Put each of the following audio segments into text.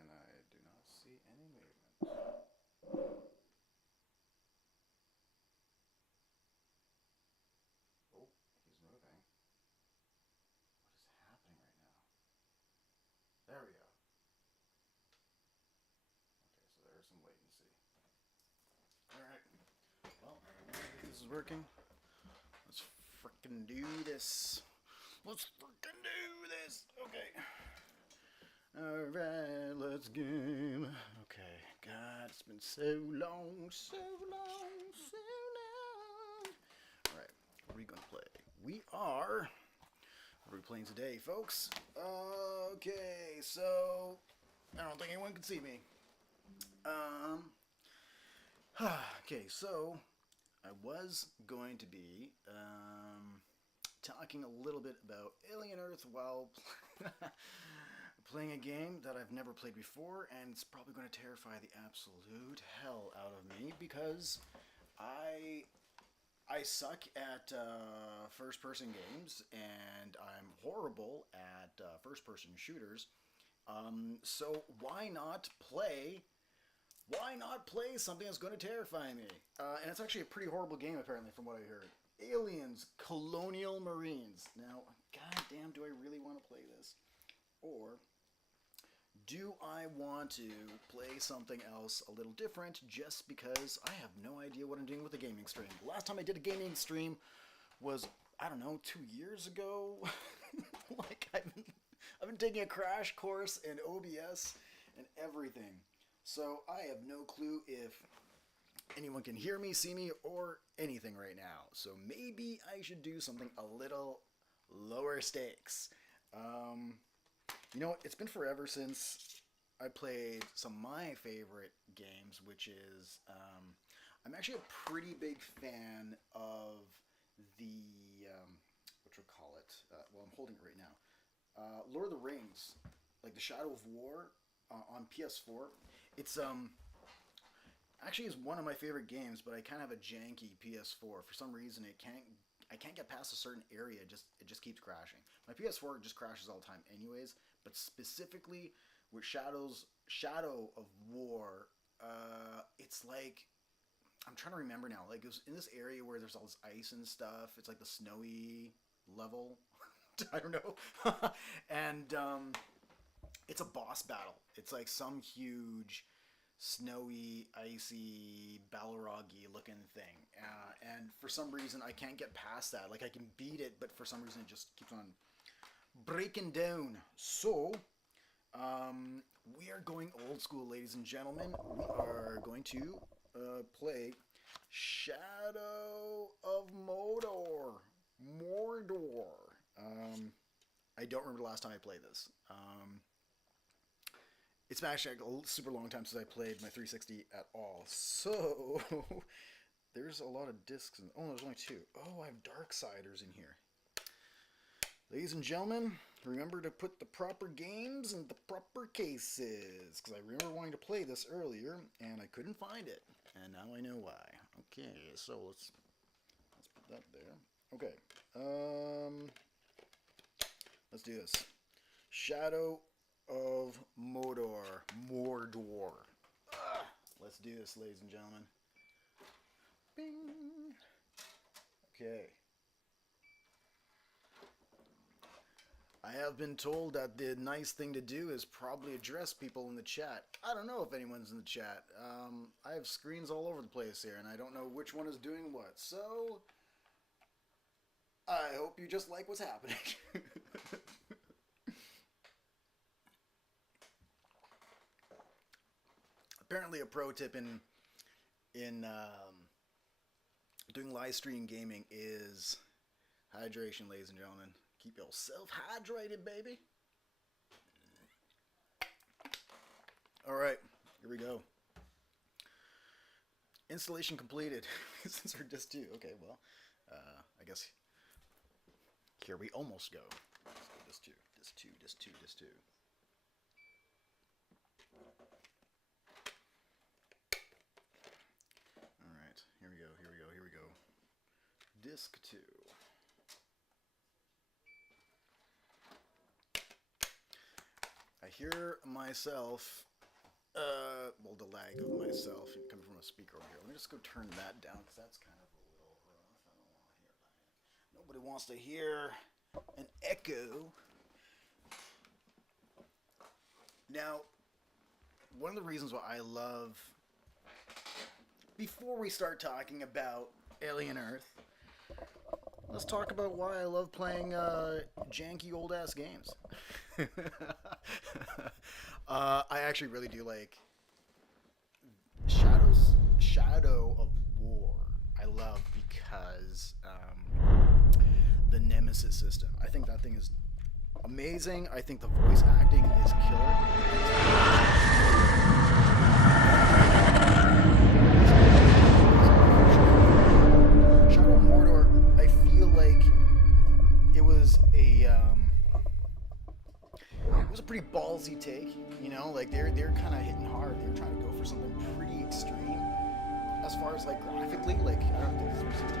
and I do not see any movement. Oh, he's moving. What is happening right now? There we go. Okay, so there's some latency. Alright. Well, this is working. Let's frickin' do this. Let's frickin' do this. Okay. Alright, let's game. Okay. God, it's been so long, so long, so long. Alright, what are we gonna play? What are we playing today, folks? Okay, so I don't think anyone can see me. Um, okay, so I was going to be talking a little bit about Alien Earth while playing a game that I've never played before, and it's probably going to terrify the absolute hell out of me because I suck at first-person games, and I'm horrible at first-person shooters. So why not play? Why not play something that's going to terrify me? And it's actually a pretty horrible game, apparently, from what I heard. Aliens, Colonial Marines. Now, goddamn, do I really want to play this? Or do I want to play something else a little different just because I have no idea what I'm doing with a gaming stream? The last time I did a gaming stream was, I don't know, 2 years ago? Like, I've been taking a crash course in OBS and everything. So I have no clue if anyone can hear me, see me, or anything right now. So maybe I should do something a little lower stakes. You know what? It's been forever since I played some of my favorite games, which is I'm actually a pretty big fan of the what you call it. Well, I'm holding it right now. Lord of the Rings, like the Shadow of War on PS4. It's actually is one of my favorite games, but I kind of have a janky PS4. For some reason, I can't get past a certain area. It just keeps crashing. My PS4 just crashes all the time, anyways. But specifically with Shadow of War, it's like I'm trying to remember now. Like it was in this area where there's all this ice and stuff. It's like the snowy level. I don't know. And it's a boss battle. It's like some huge, snowy, icy, Balrogy looking thing. And for some reason, I can't get past that. Like I can beat it, but for some reason, it just keeps on breaking down. So, we are going old school, ladies and gentlemen. We are going to play Shadow of Mordor. Mordor. I don't remember the last time I played this. It's been actually a super long time since I played my 360 at all. So, there's a lot of discs. Oh, there's only two. Oh, I have Darksiders in here. Ladies and gentlemen, remember to put the proper games in the proper cases. Because I remember wanting to play this earlier, and I couldn't find it. And now I know why. Okay, so let's put that there. Okay. Let's do this. Shadow of Mordor. Mordor. Let's do this, ladies and gentlemen. Bing. Okay. I have been told that the nice thing to do is probably address people in the chat. I don't know if anyone's in the chat. I have screens all over the place here, and I don't know which one is doing what. So, I hope you just like what's happening. Apparently, a pro tip in doing live stream gaming is hydration, ladies and gentlemen. Keep yourself hydrated, baby. All right, here we go. Installation completed. Since we're disc 2. Okay, well, I guess here we almost go. Let's go disc 2, disc 2, disc 2, disc 2. All right, here we go, here we go, here we go. Disc 2. I hear myself Well, the lag of myself coming from a speaker over here. Let me just go turn that down because that's kind of a little rough. I don't want to hear that. Nobody wants to hear an echo. Now, one of the reasons why I love, before we start talking about Alien Earth, let's talk about why I love playing janky old ass games. I actually really do like Shadow of War. I love because the Nemesis system. I think that thing is amazing. I think the voice acting is killer. Shadow of Mordor, I feel like it was a pretty ballsy take, you know, like they're kind of hitting hard. They're trying to go for something pretty extreme as far as like graphically. Like I don't think 360 is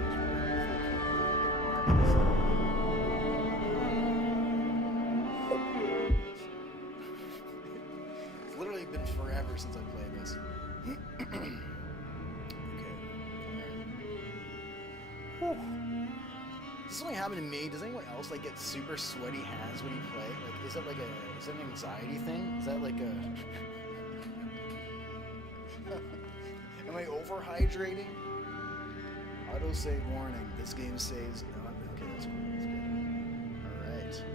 It's literally been forever since I played this. Okay. All right. Does this only happen to me? Does anyone else like get super sweaty hands when you play? Like, is that an anxiety thing? Is that like a? Am I overhydrating? Auto save warning. This game saves. Okay, that's cool. That's good.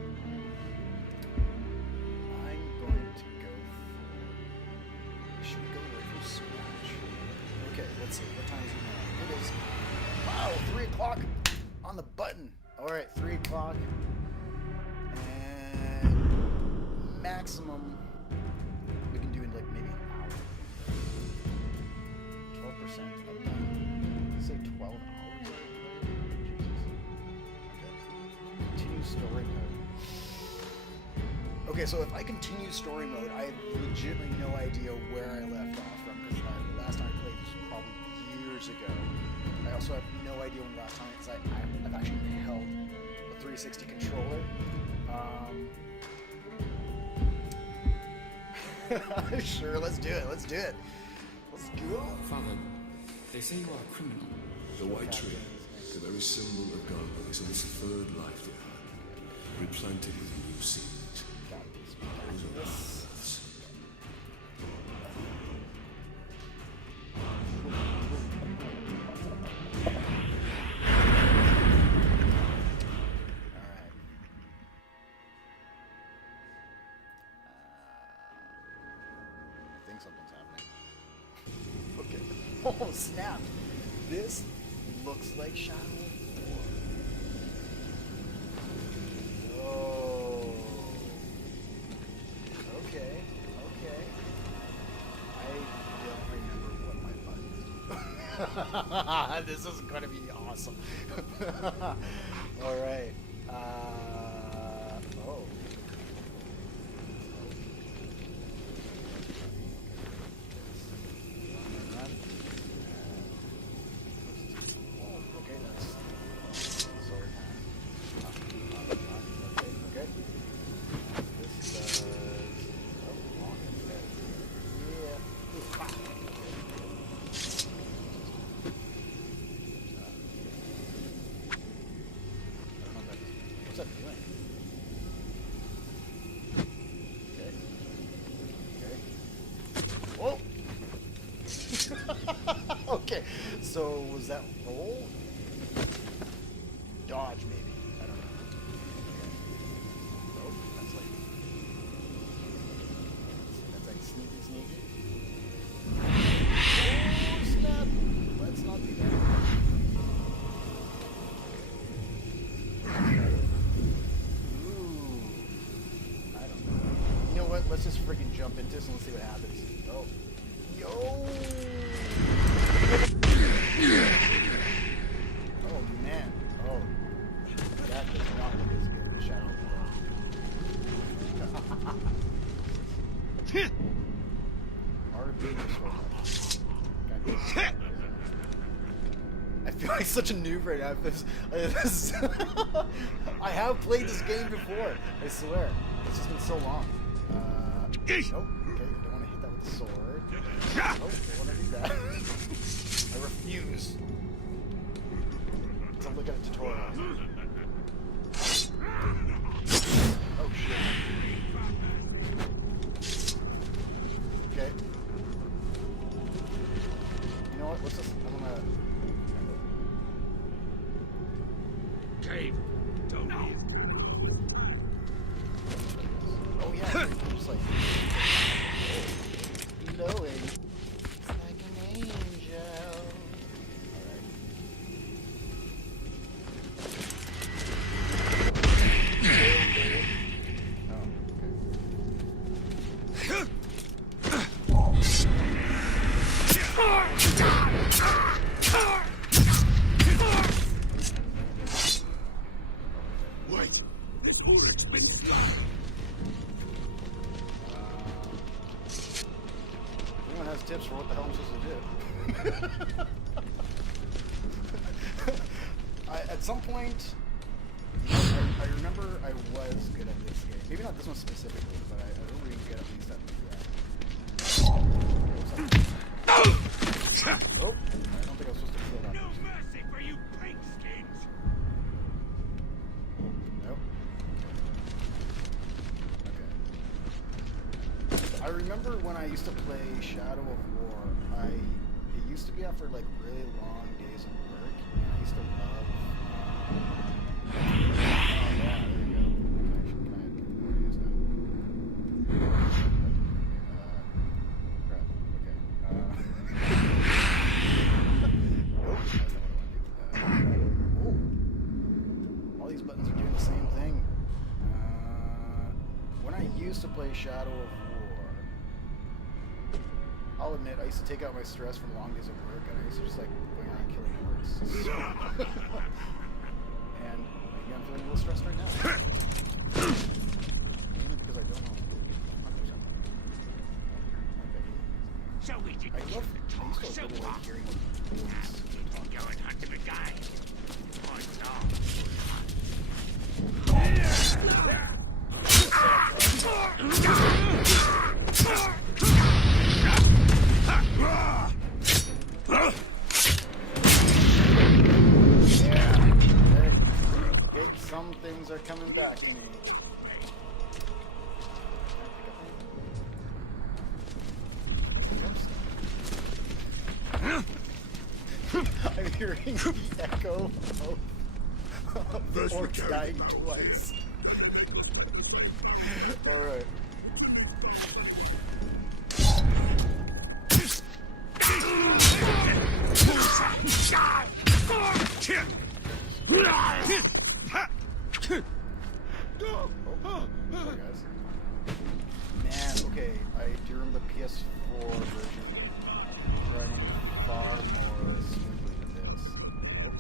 All right. I'm going to go for. Should we go right for Smash? Okay, let's see. What time is it now? It is. Wow, 3 o'clock. On the button. All right, 3 o'clock. And maximum we can do in like maybe an hour. 12%. Say 12 hours. Jesus. Okay. Continue story mode. Okay, so if I continue story mode, I have legitimately no idea where I left off from because the last time I played was probably years ago. I also have no idea when the last time because I've actually held a 360 controller. Sure, let's do it. Let's do it. Let's go. Father, they say you are a criminal. The white tree, the very symbol of God, is in its third life to have. Replanted with new seeds. Those are the paths. I think something's happening. Okay. Oh, snap. This looks like Shadow of War. Oh. Okay. I don't remember what my buttons do. This is going to be awesome. All right. Oh. Okay, that's sword hand. Okay. This does. Oh, long and red. Yeah. Ooh, ha. What's that doing? Okay. Whoa! Okay, so was that roll? Dodge, maybe. I don't know. Okay. Nope, that's like sneaky. Oh, snap! Let's not do that. Ooh. I don't know. You know what? Let's just freaking jump into this and let's see what happens. Oh. Yo! Oh, man. Oh. That does not look as good as Shadow of War. RB just I feel like such a noob right now. I have played this game before. I swear. It's just been so long. Nope. Okay, I don't want to hit that with the sword. Nope, don't want to do that. I refuse to look at a tutorial. Oh shit. Okay. You know what? What's this? I'm gonna. Cave. Don't need. Oh yeah, I'm just like glowing. It's like an angel. Wait. This bullet's been slugged. Anyone has tips for what the hell I'm supposed to do? At some point, I remember I was good at this game. Maybe not this one specifically, but I remember being good at least at that. Oh, I don't think I was supposed to kill that. No mercy for you pinkskins. Nope. Okay. I remember when I used to play Shadow of War, it used to be after like really long days of work, and I used to love oh yeah, there you go. Can I use that? Crap. Okay. Nope, that's not what I want to do. Oh. All these buttons are doing the same thing. When I used to play Shadow of War, I'll admit, I used to take out my stress from long days of work, and I used to just like going around killing orcs. And maybe I'm feeling a little stressed right now. Mainly because I don't know 100%. Okay. So we did I used to really like hearing orcs talk. go and hunt him again. Okay, some things are coming back to me. I'm hearing the echo of the orcs dying twice. Alright. Man, okay, I do remember the PS4 version running far more smoothly than this. Oh.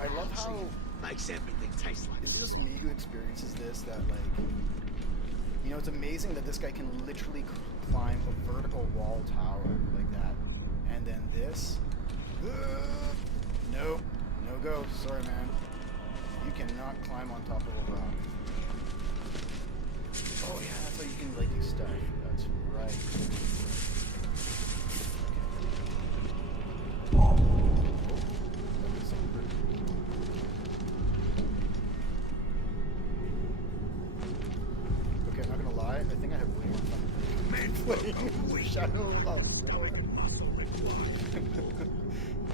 I love how Makes everything taste like. is it just me who experiences this, that like, you know, it's amazing that this guy can literally climb a vertical wall tower like that, and then this, nope, no go, sorry man, you cannot climb on top of a rock. Oh yeah, that's how you can like do stuff, that's right. Okay, I'm not gonna lie, I think I have way more fun playing Shadow of War.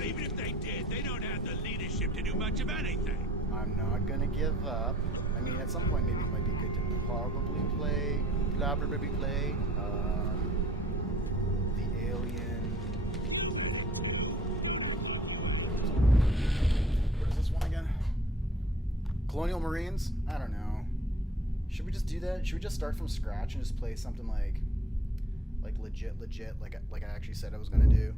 Even if they did, they don't have the leadership to do much of anything. I'm not gonna give up. I mean, at some point, maybe it might be good to probably play the Alien. What is this one again? Colonial Marines? I don't know. Should we just do that? Should we just start from scratch and just play something like legit, like I actually said I was gonna do?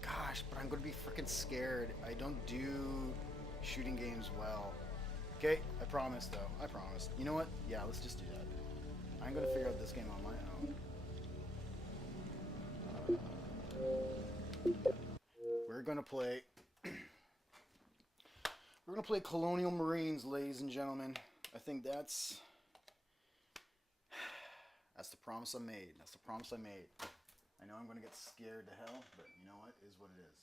Gosh, but I'm gonna be freaking scared. I don't do shooting games well. Okay, I promise though. I promise. You know what? Yeah, let's just do that. I'm gonna figure out this game on my own. We're gonna play. We're gonna play Colonial Marines, ladies and gentlemen. I think that's the promise I made. That's the promise I made. I know I'm going to get scared to hell, but you know what? It is what it is.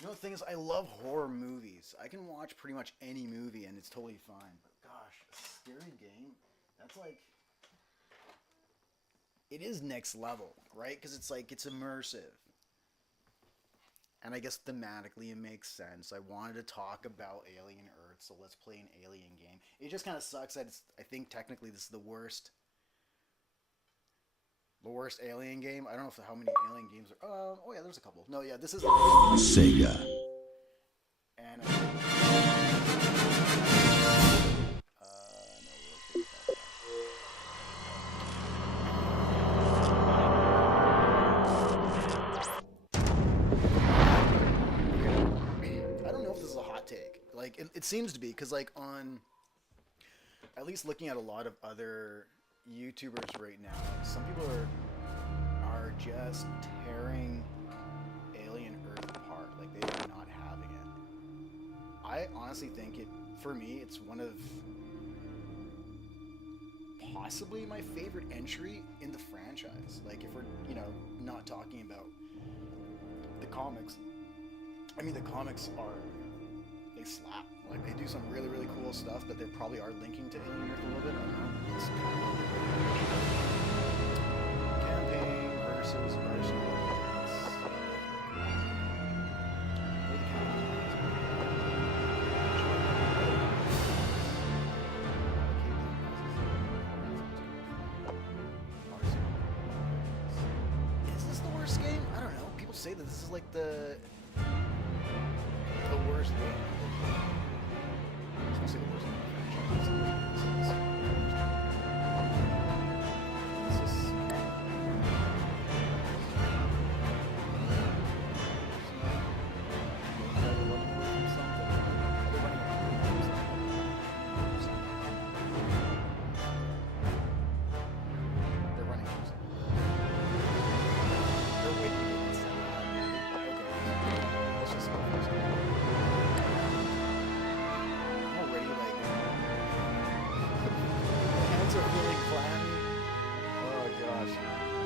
You know, the thing is, I love horror movies. I can watch pretty much any movie and it's totally fine. But gosh, a scary game, that's like... It is next level, right? Because it's like, it's immersive. And I guess thematically it makes sense. I wanted to talk about Alien Earth, so let's play an Alien game. It just kind of sucks that I think technically this is the worst Alien game. I don't know how many Alien games are. Oh yeah, there's a couple. No, yeah, this is Sega. And I don't know if this is a hot take. Like it seems to be, because like on at least looking at a lot of other YouTubers right now, some people are just tearing Alien Earth apart. Like they are not having it. I honestly think for me, it's one of possibly my favorite entry in the franchise. Like if we're, not talking about the comics. I mean, the comics they slap. Like, they do some really, really cool stuff, but they probably are linking to Alien Earth a little bit. I don't know. It's campaign versus mercenaries. Is this the worst game? I don't know. People say that this is like the worst game. I was gonna say the worst game in the franchise. It's just... They're running from something. They're waiting to get this. Okay. Let's just go first. Already, like, the hands are really clammy. Oh gosh.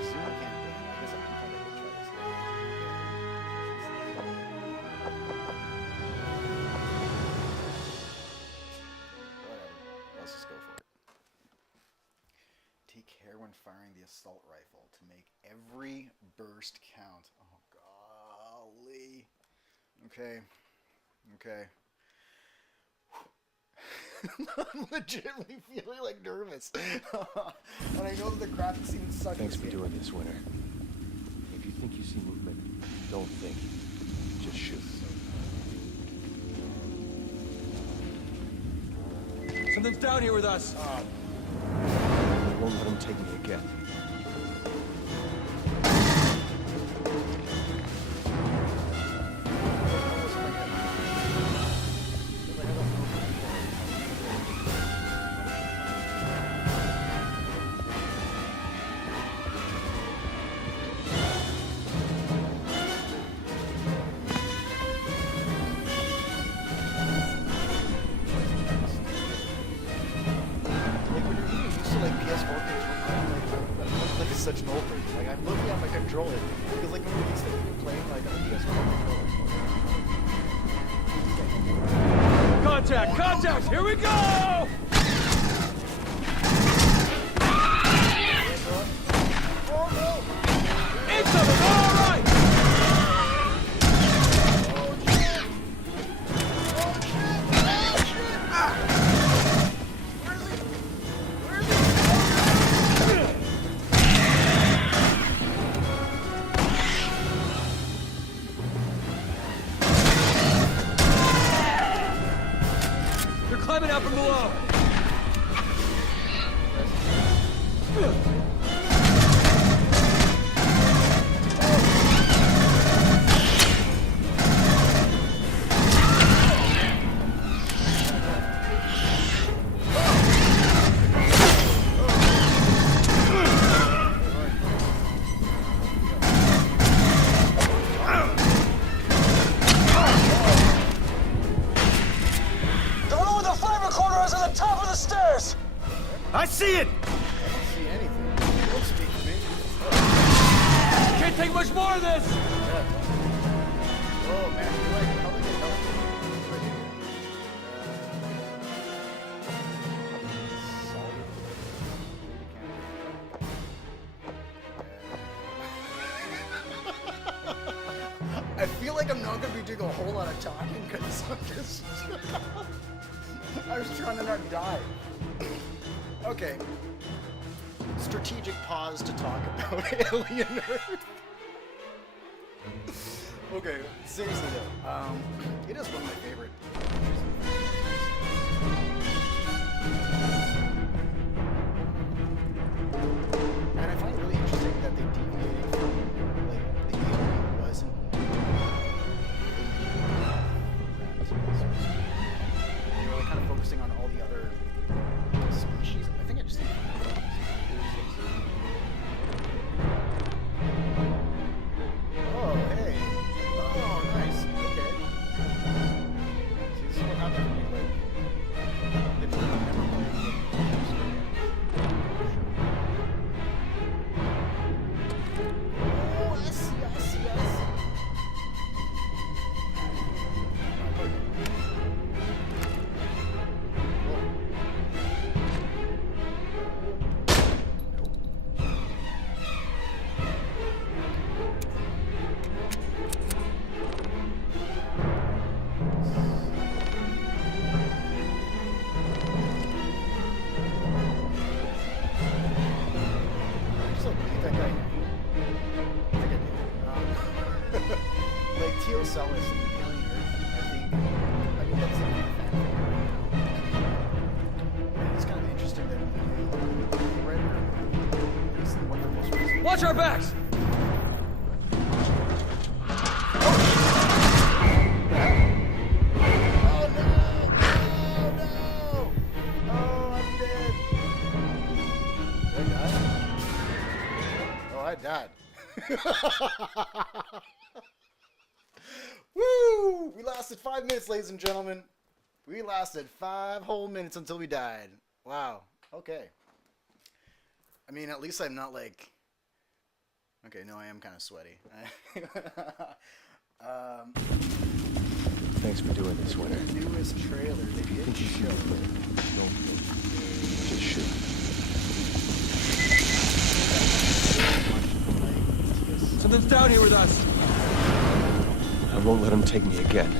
Soon I can't think. I guess I can probably go try this later. Whatever. Let's just go for it. Take care when firing the assault rifle to make every burst count. Oh golly. Okay. I'm legitimately feeling like nervous. And I know that the graphics even suck. Thanks for doing this, Winter. If you think you see movement, don't think. Just shoot. Something's down here with us. Won't let him take me again. Such an old person. Like, I'm looking at my controller because, like, when we used to be playing like on a PS4 controller. Contact! Here we go! Oh no! Incoming! All right! Climbing out from below! Oh! much more of this! Oh man, you like how they get help? I feel like I'm not going to be doing a whole lot of talking because I'm just... I was trying to not die. Okay. Strategic pause to talk about Alien Earth. Okay, seriously though, it is one of my favorite. And I find it really interesting that they deviated from, like, the alien wasn't they were like kind of focusing on all the other species. I think I just oh, hey. Oh, nice. Okay. See, this is what happens when you, like, they put it on never play the oh, yes, yes, yes. Watch our backs! Died. Woo! We lasted 5 minutes, ladies and gentlemen. We lasted 5 whole minutes until we died. Wow. Okay. I mean, at least I'm not like... Okay, no, I am kind of sweaty. Thanks for doing this, Winter. The newest trailer, they did show. Don't just shoot. Something's down here with us! I won't let him take me again.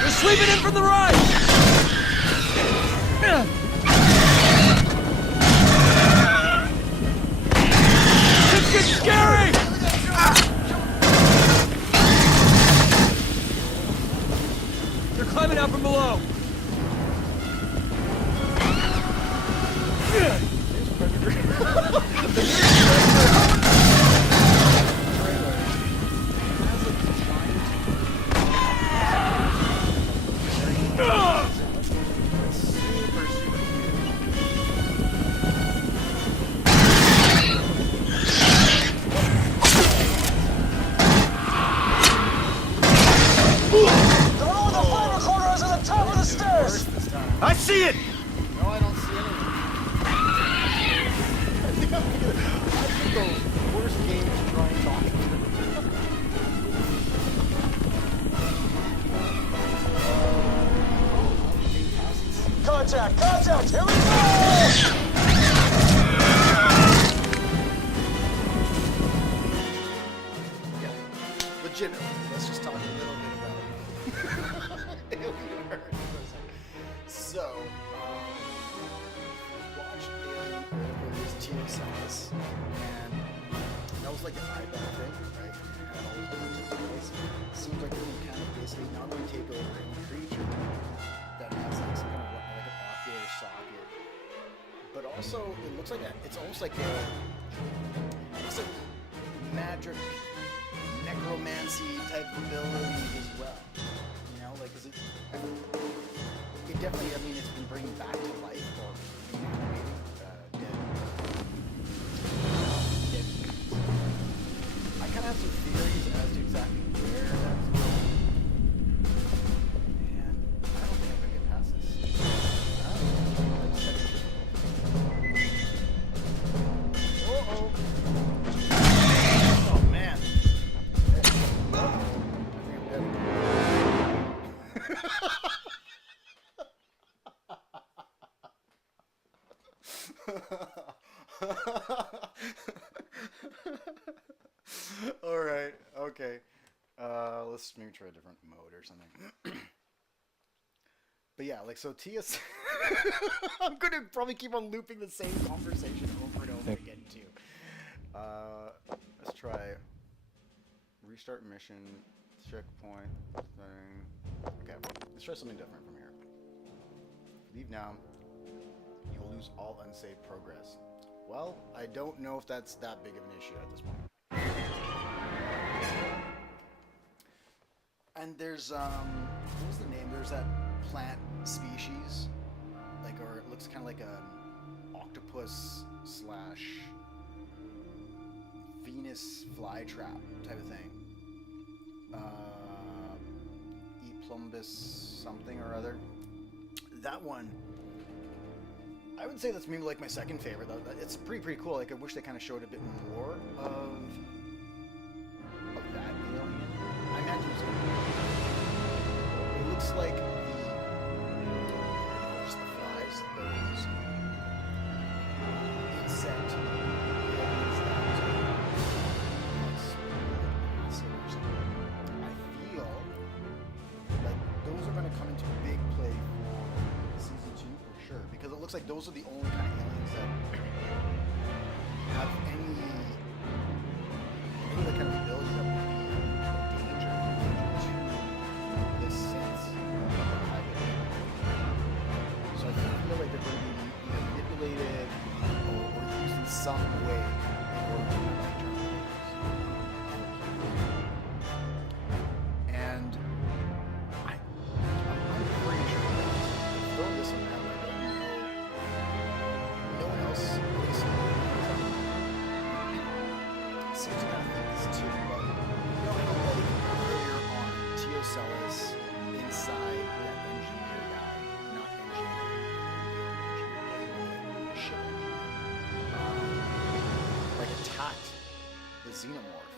We're sweeping in from the right! It's scary! They're climbing out from below! I see it! No, I don't see anything. I think the worst game to try and talk to. Contact! Contact! Here we go! Yeah, legitimately, let's just talk a little bit about Alien Earth for a second. So, watched Alien Earth with this TV series, and that was like an eyeball thing, right? And it had all these different tutorials. It seems like they can kind of basically not only take over any creature that has like some kind of like an ocular socket, but also it looks like it's almost like it's like magic, necromancy type ability as well. You know, like, is it definitely, I mean, it's been bringing back to life or reanimating dead All right. Okay. Let's maybe try a different mode or something. But yeah, like so TS. I'm gonna probably keep on looping the same conversation over and over again too. Let's try restart mission checkpoint thing. Okay, let's try something different from here. Leave now. You will lose all unsaved progress. Well, I don't know if that's that big of an issue at this point. And there's what was the name? There's that plant species, like, or it looks kind of like a octopus slash Venus flytrap type of thing. Eplumbus something or other. That one, I would say that's maybe like my second favorite. It's pretty cool. Like I wish they kind of showed a bit more of that alien. I imagine it looks like just the flies, those insect aliens that acid or something. I feel like those are going to come into big play for season 2 for sure, because it looks like those are the only kind of aliens that have any other kind of ability that would be danger to this sense of habit. So I feel like they're going to be either manipulated or used in some way in order to and I'm pretty sure I'm throwing this around. I don't know. No one else, at least, seems to kind of think this too, but you know how like earlier on, Teocellus inside that engineer guy, not engineer, ship engineer, like attacked the xenomorph,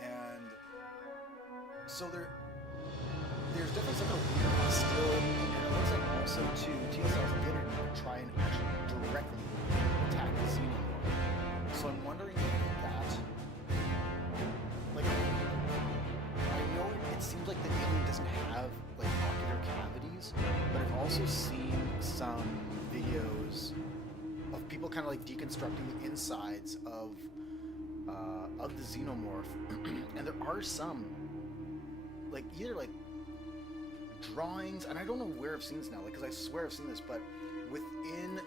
and so there's definitely some kind of weird hostility, and it looks like also too Teocellus didn't try and actually directly attack the xenomorph. So I'm wondering if that, like, I know it seems like the alien doesn't have like ocular cavities, but I've also seen some videos of people kind of like deconstructing the insides of the xenomorph, and there are some like either like drawings, and I don't know where I've seen this now, like, because I swear I've seen this, but within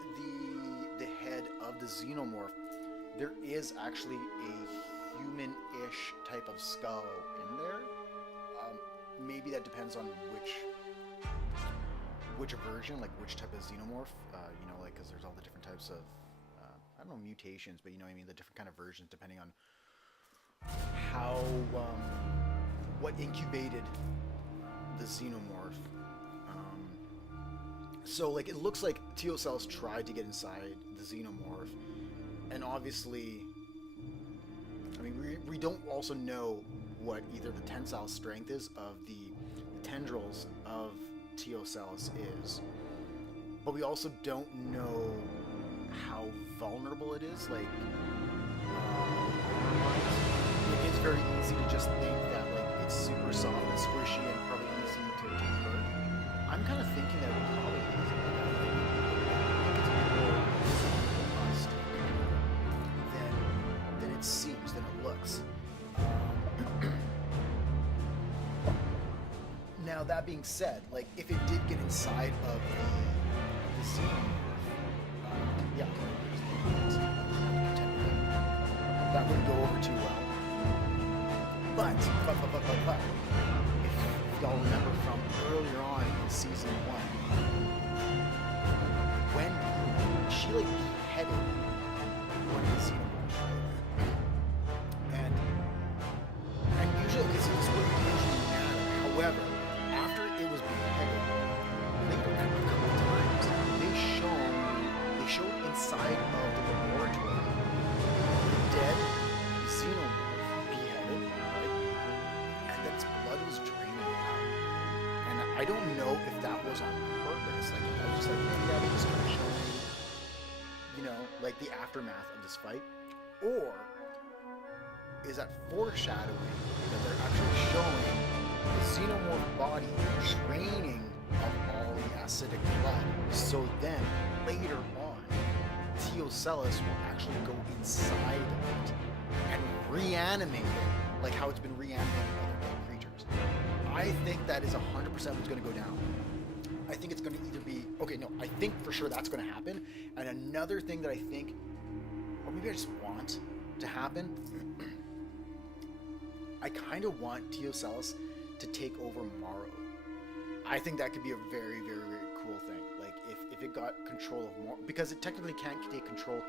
the head of the xenomorph, there is actually a human-ish type of skull in there. Maybe that depends on which version, like which type of xenomorph, you know, like, because there's all the different types of, I don't know, mutations, but you know what I mean, the different kind of versions depending on how, what incubated the xenomorph. So, like, it looks like Teocellus tried to get inside the xenomorph, and obviously, I mean, we don't also know what either the tensile strength is of the tendrils of Teocellus is, but we also don't know how vulnerable it is. Like, it's very easy to just think that, like, it's super soft and squishy and probably easy to hurt. I'm kind of thinking that it probably isn't. Than it seems, than it looks. Now, that being said, like, if it did get inside of the xenomorph, yeah, that wouldn't go over too well. But if y'all remember from earlier on in season 1, when she like beheaded one of the xenomorphs, and usually, okay, so this wouldn't usually matter. However, after it was beheaded, later a couple of times they showed inside of the laboratory the dead xenomorph beheaded, right? And then its blood was draining out. And I don't know if that was on purpose. Like, I was just like, maybe that was kind of showing you know, like the aftermath of this fight, or is that foreshadowing that they're actually showing the xenomorph body draining of all the acidic blood, so then later on Teocellus will actually go inside of it and reanimate it like how it's been reanimating other dead creatures. I think that is 100% what's going to go down. I think it's going to either be, okay, no, I think for sure that's going to happen. And another thing that I think, or maybe I just want to happen, I kind of want Teocellus to take over Morrow. I think that could be a very, very, very cool thing. Like, if it got control of Morrow, because it technically can't take control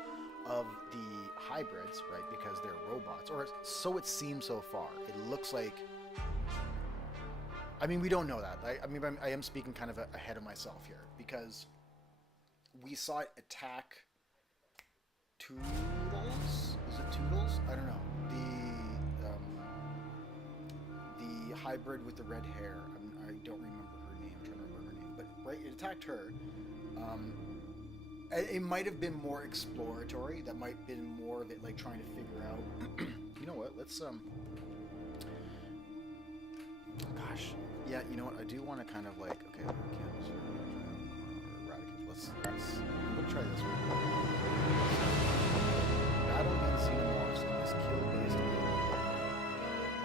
of the hybrids, right, because they're robots, or so it seems so far. It looks like, I mean, we don't know that. I am speaking kind of ahead of myself here, because we saw it attack Toodles? Is it Toodles? I don't know. The hybrid with the red hair. I don't remember her name. I'm trying to remember her name. But, right, it attacked her. It might have been more exploratory. That might have been more of it, like, trying to figure out, you know what, let's, gosh. Yeah, you know what? I do want to kind of like, okay, eradicate. Let's try this one. Battle against xenomorphs in this kill-based game.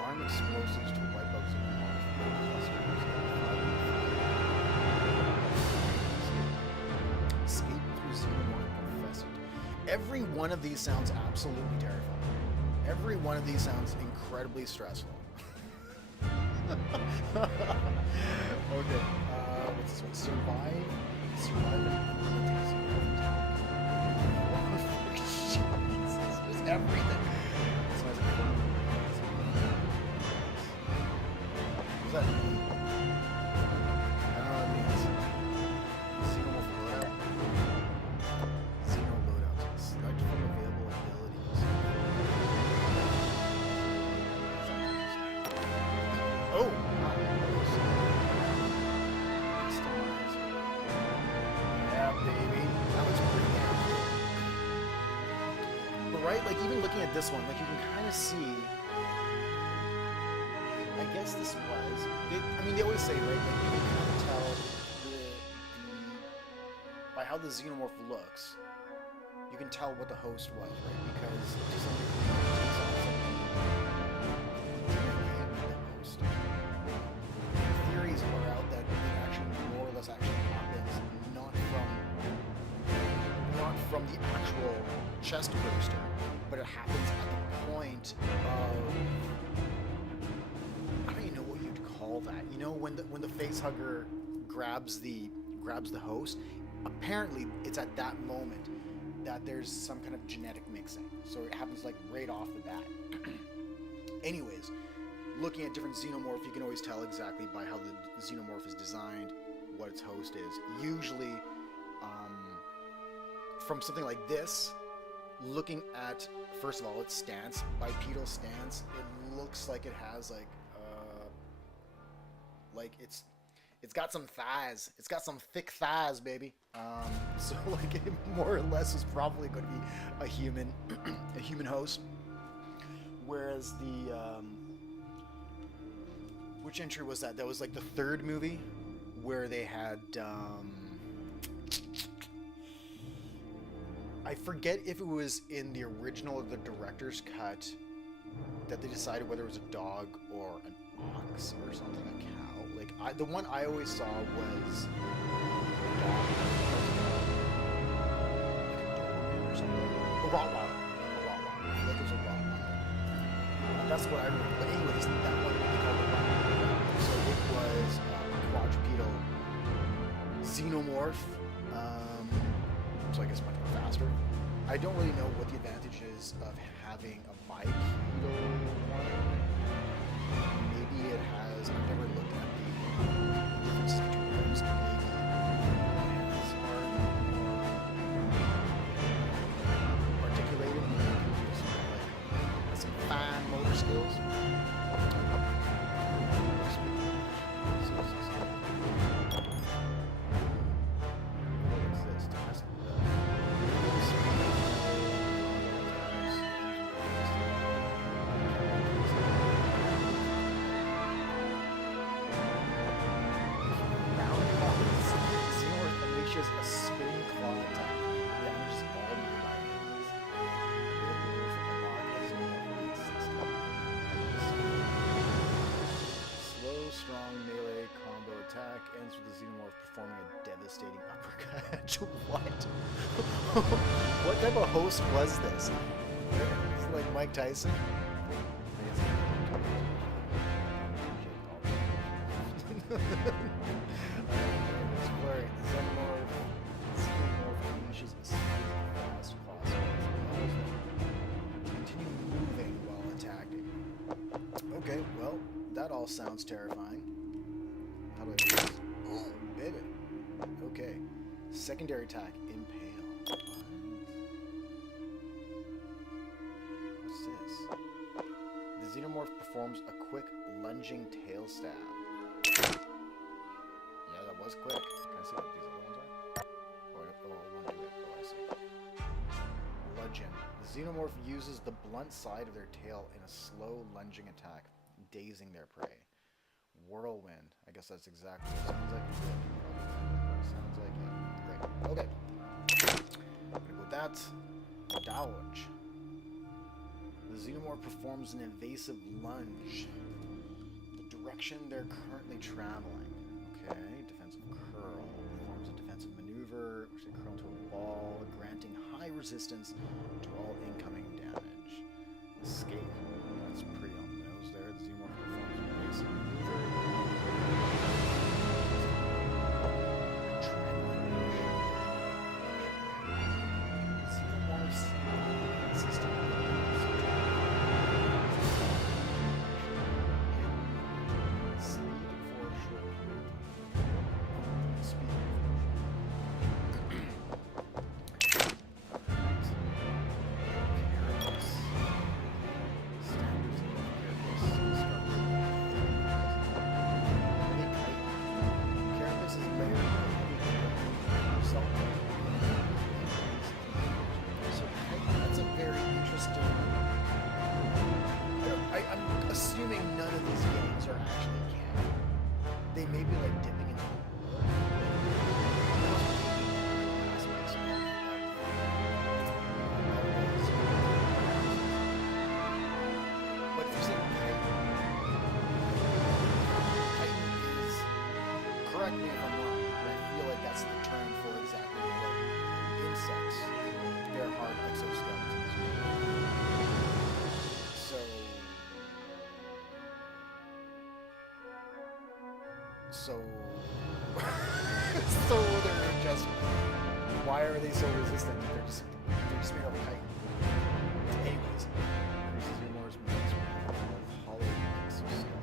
Arm explosives to wipe out xenomorphs from clusters. Escape through xenomorph infested. Every one of these sounds absolutely terrifying. Every one of these sounds incredibly stressful. Okay, what's this one? Survive and Jesus, there's everything. What's that mean? I don't know what it means. Xenomorph loadout. Xeno loadout. Select from available abilities. Oh! Right, like even looking at this one, like you can kind of see. I guess this was. I mean, they always say, right? Like you can kind of tell by how the xenomorph looks. You can tell what the host was, right? Because to some degree, it takes on some DNA of the host. Theories are out that it actually more or less actually happens not from the actual chest burster, but it happens at the point of, I don't even know what you'd call that. You know, when the face hugger grabs the host, apparently it's at that moment that there's some kind of genetic mixing. So it happens like right off the bat. Anyways, looking at different xenomorph, you can always tell exactly by how the xenomorph is designed what its host is. Usually, from something like this, looking at, first of all, its stance, bipedal stance, it looks like it has like it's got some thighs. It's got some thick thighs, baby. So like it more or less is probably going to be a human, a human host. Whereas the which entry was that? That was like the third movie where they had I forget if it was in the original or the director's cut that they decided whether it was a dog or an ox or something, a cow. Like the one I always saw was a dog, like a Doberman or something, a Rottweiler. I feel like it was a Rottweiler. That's what I remember. But anyways, that one they called it Rottweiler. So it was a quadrupedal xenomorph. So I guess much more faster. I don't really know what the advantage is of having a bipedal one. Maybe it has. I've never looked at the differences between those. Maybe it has more articulated. Maybe it can use some fine motor skills. devastating uppercut. What? What type of host was this? Is it like Mike Tyson? Continue moving while attacking. Okay, well, that all sounds terrifying. How do I do this? Oh, baby. Okay. Secondary attack, impale. What? What's this? The xenomorph performs a quick lunging tail stab. Yeah, that was quick. Can I see what these other ones are? Oh, it won't do it. Oh, I see. Bludgeon. The xenomorph uses the blunt side of their tail in a slow lunging attack, dazing their prey. Whirlwind. I guess that's exactly what it sounds like. Sounds like it. Great. Okay. I'm gonna go with that. Dodge. The xenomorph performs an evasive lunge. The direction they're currently traveling. Okay. Defensive curl. Performs a defensive maneuver, which they curl into a ball, granting high resistance to all incoming damage. Escape. That's pretty on the nose there. The xenomorph performs an evasive maneuver. Assuming none of these games are actually canon. They may be like dipping into the lore. But if you say Titan is, correct me if I'm wrong, but I feel like that's the term for exactly what insects, their hard exoskeletons. So they're just, why are they so resistant? They're just made of Titan. Anyways, this is your more of hollow exoskeleton.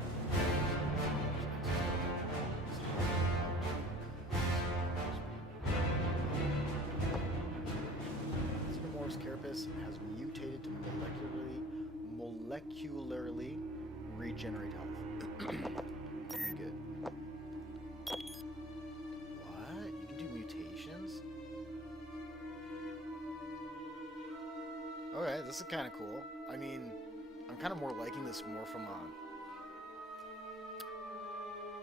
Xenomorph's carapace has mutated to molecularly regenerate health. Very good. What? You can do mutations? Okay, this is kind of cool. I mean, I'm kind of more liking this more from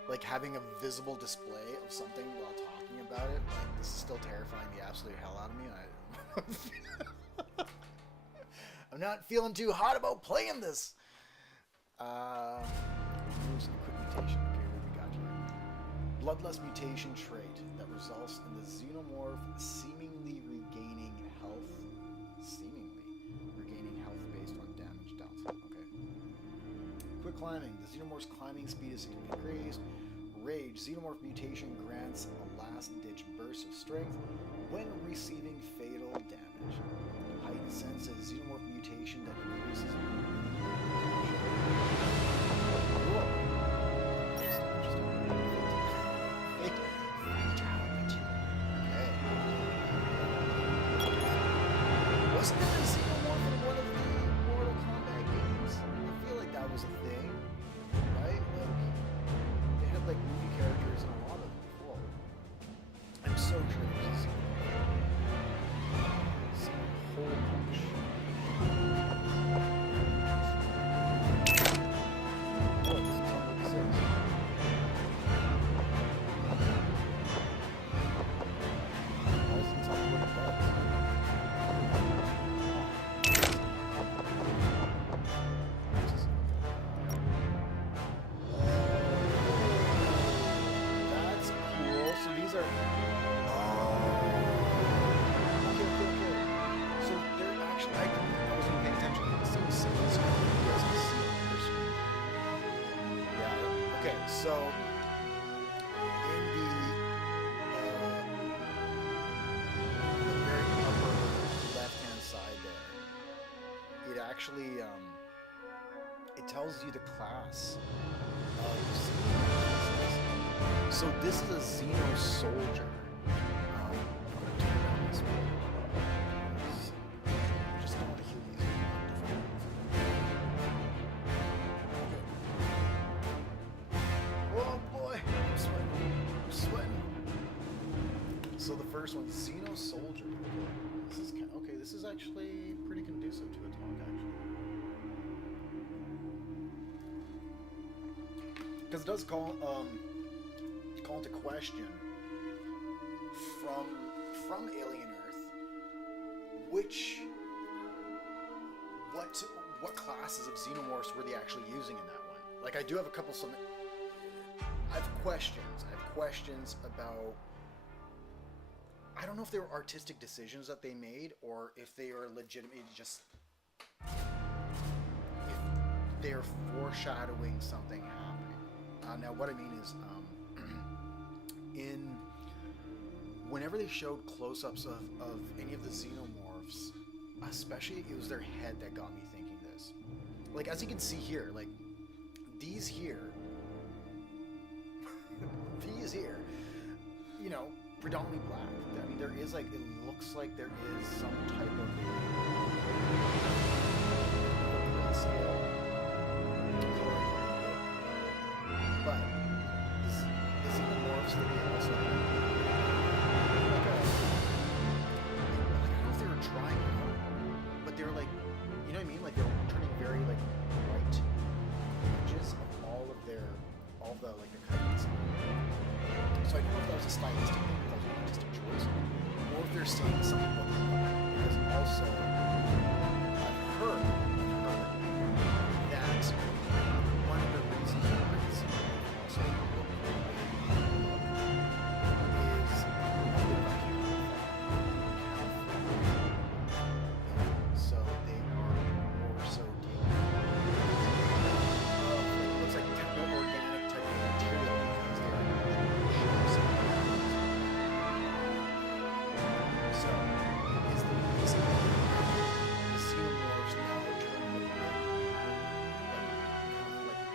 like having a visible display of something while talking about it. Like, this is still terrifying the absolute hell out of me. I'm not feeling too hot about playing this. Removes a quick mutation. Okay, what we got here? Bloodlust mutation trait that results in the xenomorph seemingly regaining health based on damage dealt. Okay. Quick climbing. The xenomorph's climbing speed is significantly increased. Rage. Xenomorph mutation grants a last-ditch burst of strength when receiving fatal damage. Heightened senses. Xenomorph mutation that increases. Cool. Wasn't there a xenomorph in one of the Mortal Kombat games? I feel like that was a thing, right? Like, they had like movie characters in a lot of them before. I'm so sure there's a xenomorph. Hole punch. So, in the very upper left-hand side there, it actually it tells you the class of Xenomorphs. So this is a Xeno soldier. I'm gonna turn down this one. I just don't want to heal these. Oh boy, I'm sweating. So the first one, Xeno Soldier. This is okay. This is actually pretty conducive to a talk, actually, because it does call into question from Alien Earth, what classes of xenomorphs were they actually using in that one? Like, I do have a couple I have questions about. I don't know if they were artistic decisions that they made, or if they are legitimately just if they're foreshadowing something happening. Now, what I mean is, whenever they showed close-ups of any of the xenomorphs, especially it was their head that got me thinking this. Like, as you can see here, like these here, you know, predominantly black. I mean, there is, like, it looks like there is some type of grayscale coloring, but the xenomorphs that they also have, like, I don't know if they were trying out, but they were, like, you know what I mean? Like, they were turning very, like, bright images of all the like, the cuttings. So I don't know if that was a stylistic thing, if that was an artistic choice, or if they're saying something about the environment. Because also, I've heard that one of the reasons why it's also look is a bit of a human effect. So they are more so dealing it looks like techno-organic type of material, because they are so is the reason the xenomorphs now turn like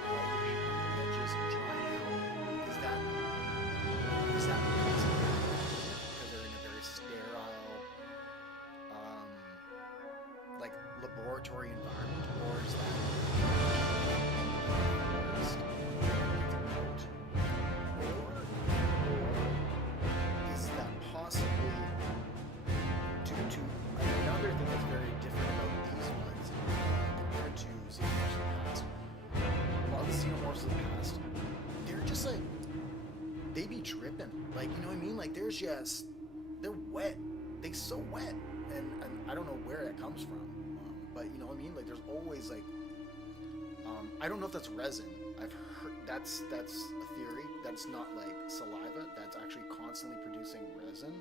whitish on the edges and drying out? Is that because they're in a very sterile like laboratory environment, or is that possibly due to another thing that's very different about these ones compared to xenomorphs of the past? A lot of the xenomorphs of the past, they're just like, they be dripping. Like, you know what I mean? Like, they're wet. They so wet. And I don't know where that comes from. But, you know what I mean? Like, there's always, like, I don't know if that's resin. I've heard that's a theory. That's not like saliva. That's actually constantly producing resin.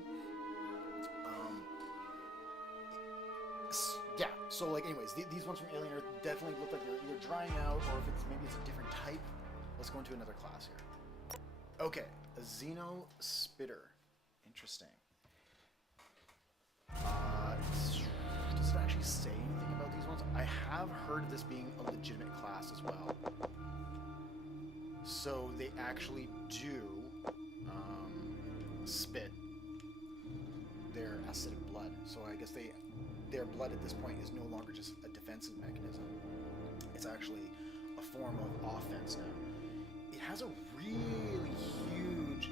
Yeah. So, like, anyways, these ones from Alien Earth definitely look like they're either drying out, or if maybe it's a different type. Let's go into another class here. Okay, a Xeno Spitter. Interesting. Does it actually say anything about these ones? I have heard of this being a legitimate class as well. So they actually do spit their acidic blood. So I guess their blood at this point is no longer just a defensive mechanism. It's actually a form of offense now. It has a really huge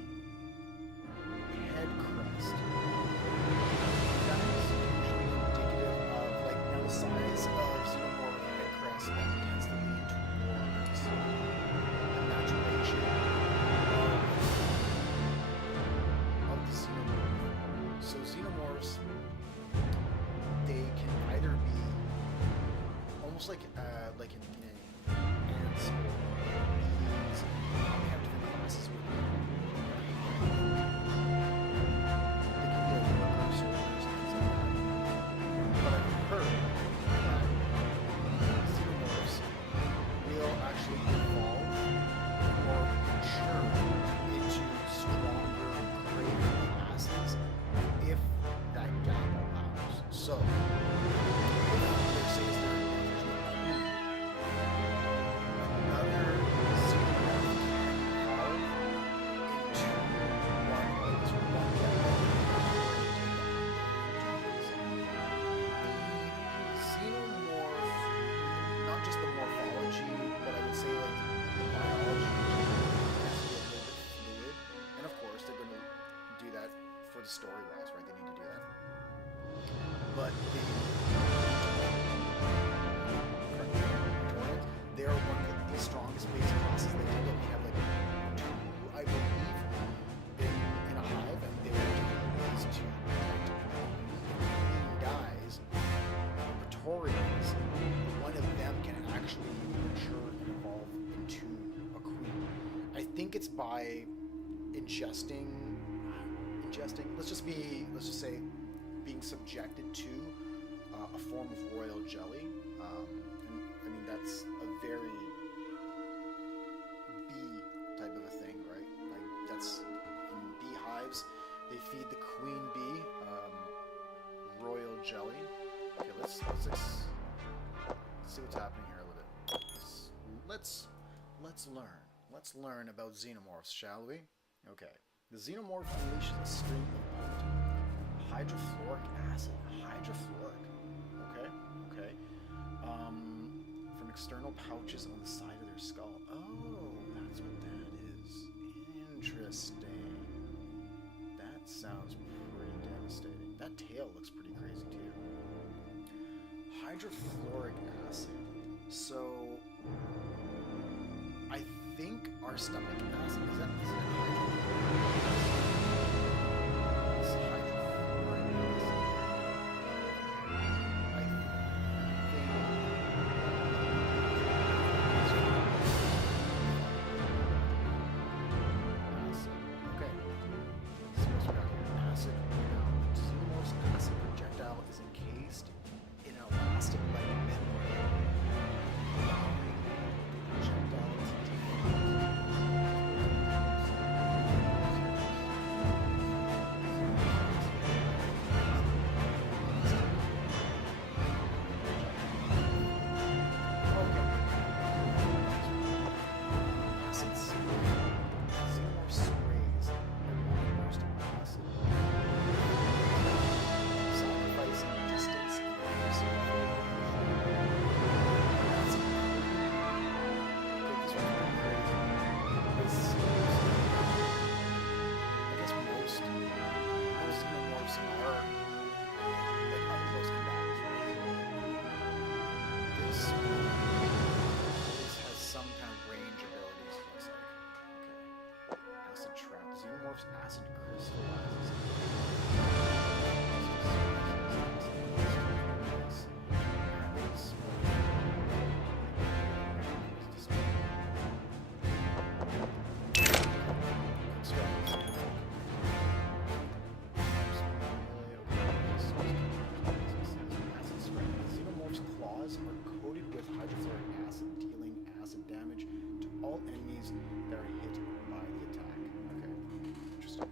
head crest. That is usually indicative of, like, now the size of xenomorph head crest that tends to lead towards the maturation of the xenomorph. So xenomorphs, they can either be almost like in ants or bees. They have different classes with them. They can be like worker soldiers and things like that. But I've heard that xenomorphs will actually evolve or but they are one of the strongest base classes. They only have like 2, I believe, in a hive, and their duty is to protect guys, Praetorians. One of them can actually mature and evolve into a queen. I think it's by ingesting. Let's just say, being subjected to a form of royal jelly. And I mean that's a very bee type of a thing, right? Like that's in beehives, they feed the queen bee royal jelly. Okay, let's see what's happening here a little bit. Let's learn about xenomorphs, shall we? Okay. The xenomorph unleashes a stream of potent hydrofluoric acid. Hydrofluoric. Okay. From external pouches on the side of their skull. Oh, that's what that is. Interesting. That sounds pretty devastating. That tail looks pretty crazy too. Hydrofluoric acid. So, I think our stomach acid is it hydrofluoric? It's hydrofluoric acid. I think acid. Okay. So what's we got here? Acid. Xenomorph's acid projectile is encased in an elastic-like membrane, allowing the projectile to acid crystallizes. Xenomorph's claws are coated with hydrofluoric acid, dealing acid damage to all enemies that are hit by the attack. Okay, interesting.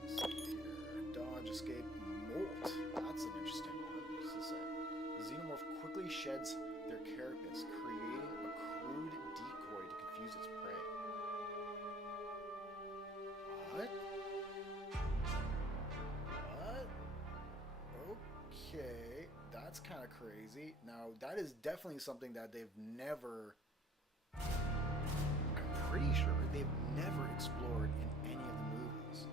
Let's see here. Dodge, escape, molt. That's an interesting one. What does this say? The xenomorph quickly sheds their carapace, creating a crude decoy to confuse its prey. What? Okay, that's kind of crazy. Now, that is definitely something that they've never... I'm pretty sure they've never explored in any of the movies.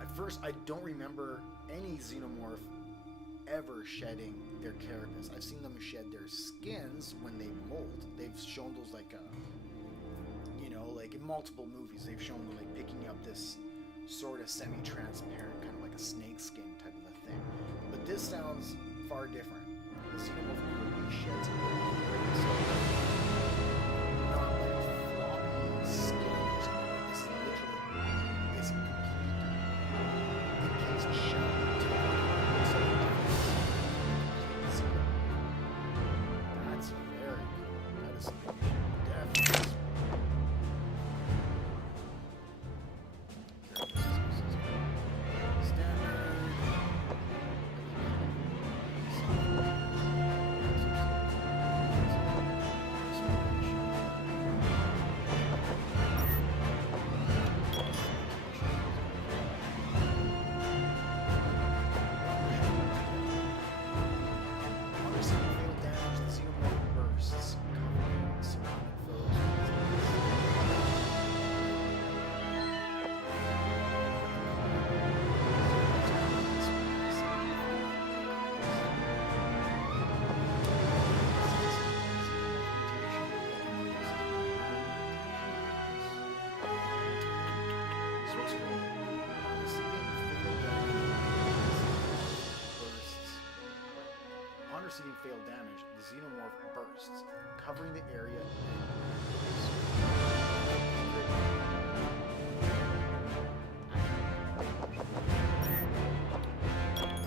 At first, I don't remember any xenomorph ever shedding their carapace. I've seen them shed their skins when they molt. They've shown those like in multiple movies, they've shown them like picking up this sort of semi-transparent, kind of like a snake skin type of a thing. But this sounds far different. The xenomorph quickly sheds their carapace. Not like floppy skin or something. This literally is complete encased shell. That's very cool. That is something you should definitely explore. receiving failed damage, the xenomorph bursts, covering the area.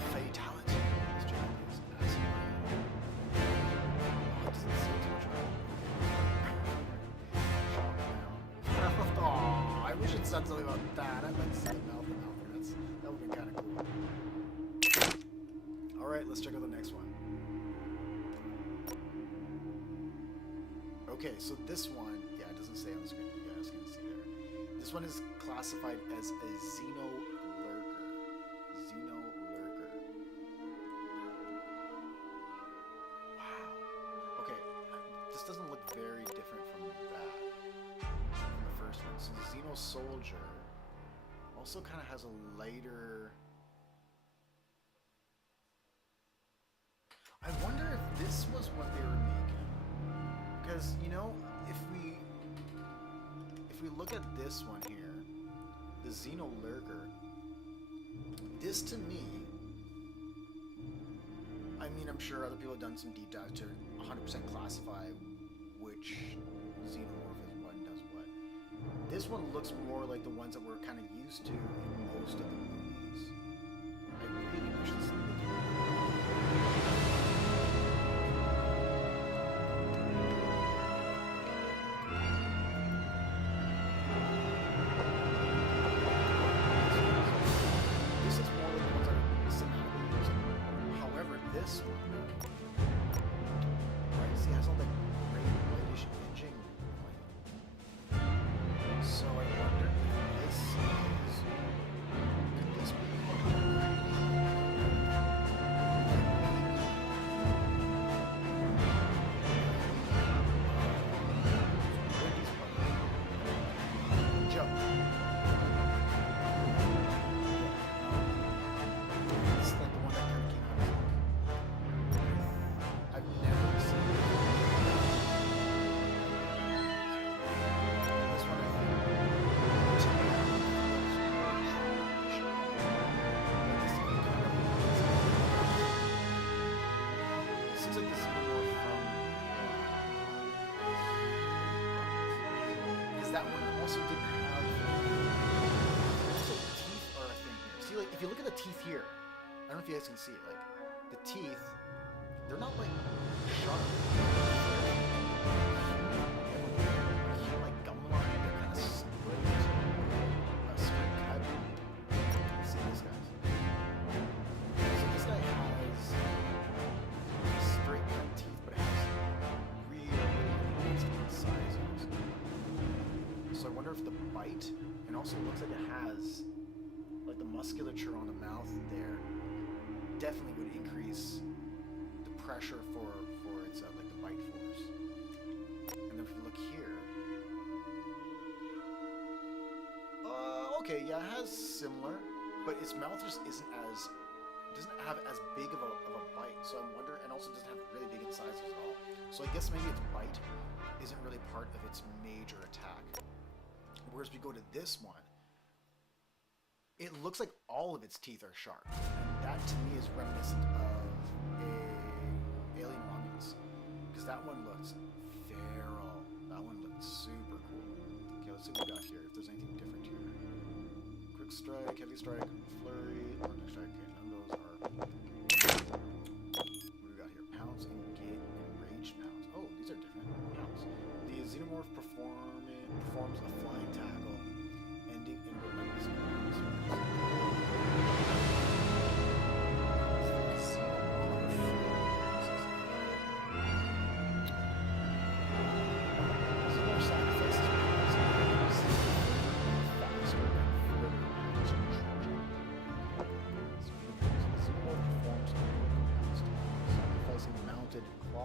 Fatality. Let's check this. Oh, I wish it said something about that. I'd like to see it mouth to mouth. That would be kind of cool. Alright, let's check out the next one. Okay, so this one, yeah, it doesn't say on the screen. You guys can see there. This one is classified as a xenolurker. Xenolurker. Wow. Okay, this doesn't look very different from that. From the first one. So the xenosoldier also kind of has a lighter... I wonder if this was what they were making. Because, you know, if we look at this one here, the xenolurker, this to me, I mean, I'm sure other people have done some deep dives to 100% classify which xenomorph is what and does what. This one looks more like the ones that we're kind of used to in most of the movies. I really wish this looked this one, right? See, it has all that gray, whitish edging. So I wonder if this is. Could this be? Jump. It's like the one that kind of came out. I've never seen it. This one I think this looks like the xenomorph from because that one also didn't have also teeth are a thing here. See, like if you look at the teeth here, I don't know if you guys can see it, like the teeth, they're not like sharp. Like gum line, they're kind of straight. Straight cut. Let's see this guy. So this guy has straight cut teeth, but it has really incisors. So I wonder if the bite, and also looks like it has like the musculature on the mouth there, definitely would increase the pressure for its like the bite force. And then if you look here, okay, yeah, it has similar, but its mouth just doesn't have as big of a bite. So I wonder, and also doesn't have really big incisors at all. So I guess maybe its bite isn't really part of its major attack. Whereas we go to this one, it looks like all of its teeth are sharp. And that to me is reminiscent of Alien Romulus. Because that one looks feral. That one looked super cool. Okay, let's see what we got here. If there's anything different here. Quick strike, heavy strike, flurry, electric strike. Okay, none of those are. What do we got here? Pounce, engage, enraged pounce. Oh, these are different. Pounce. The xenomorph performs a flying tackle, ending in relentless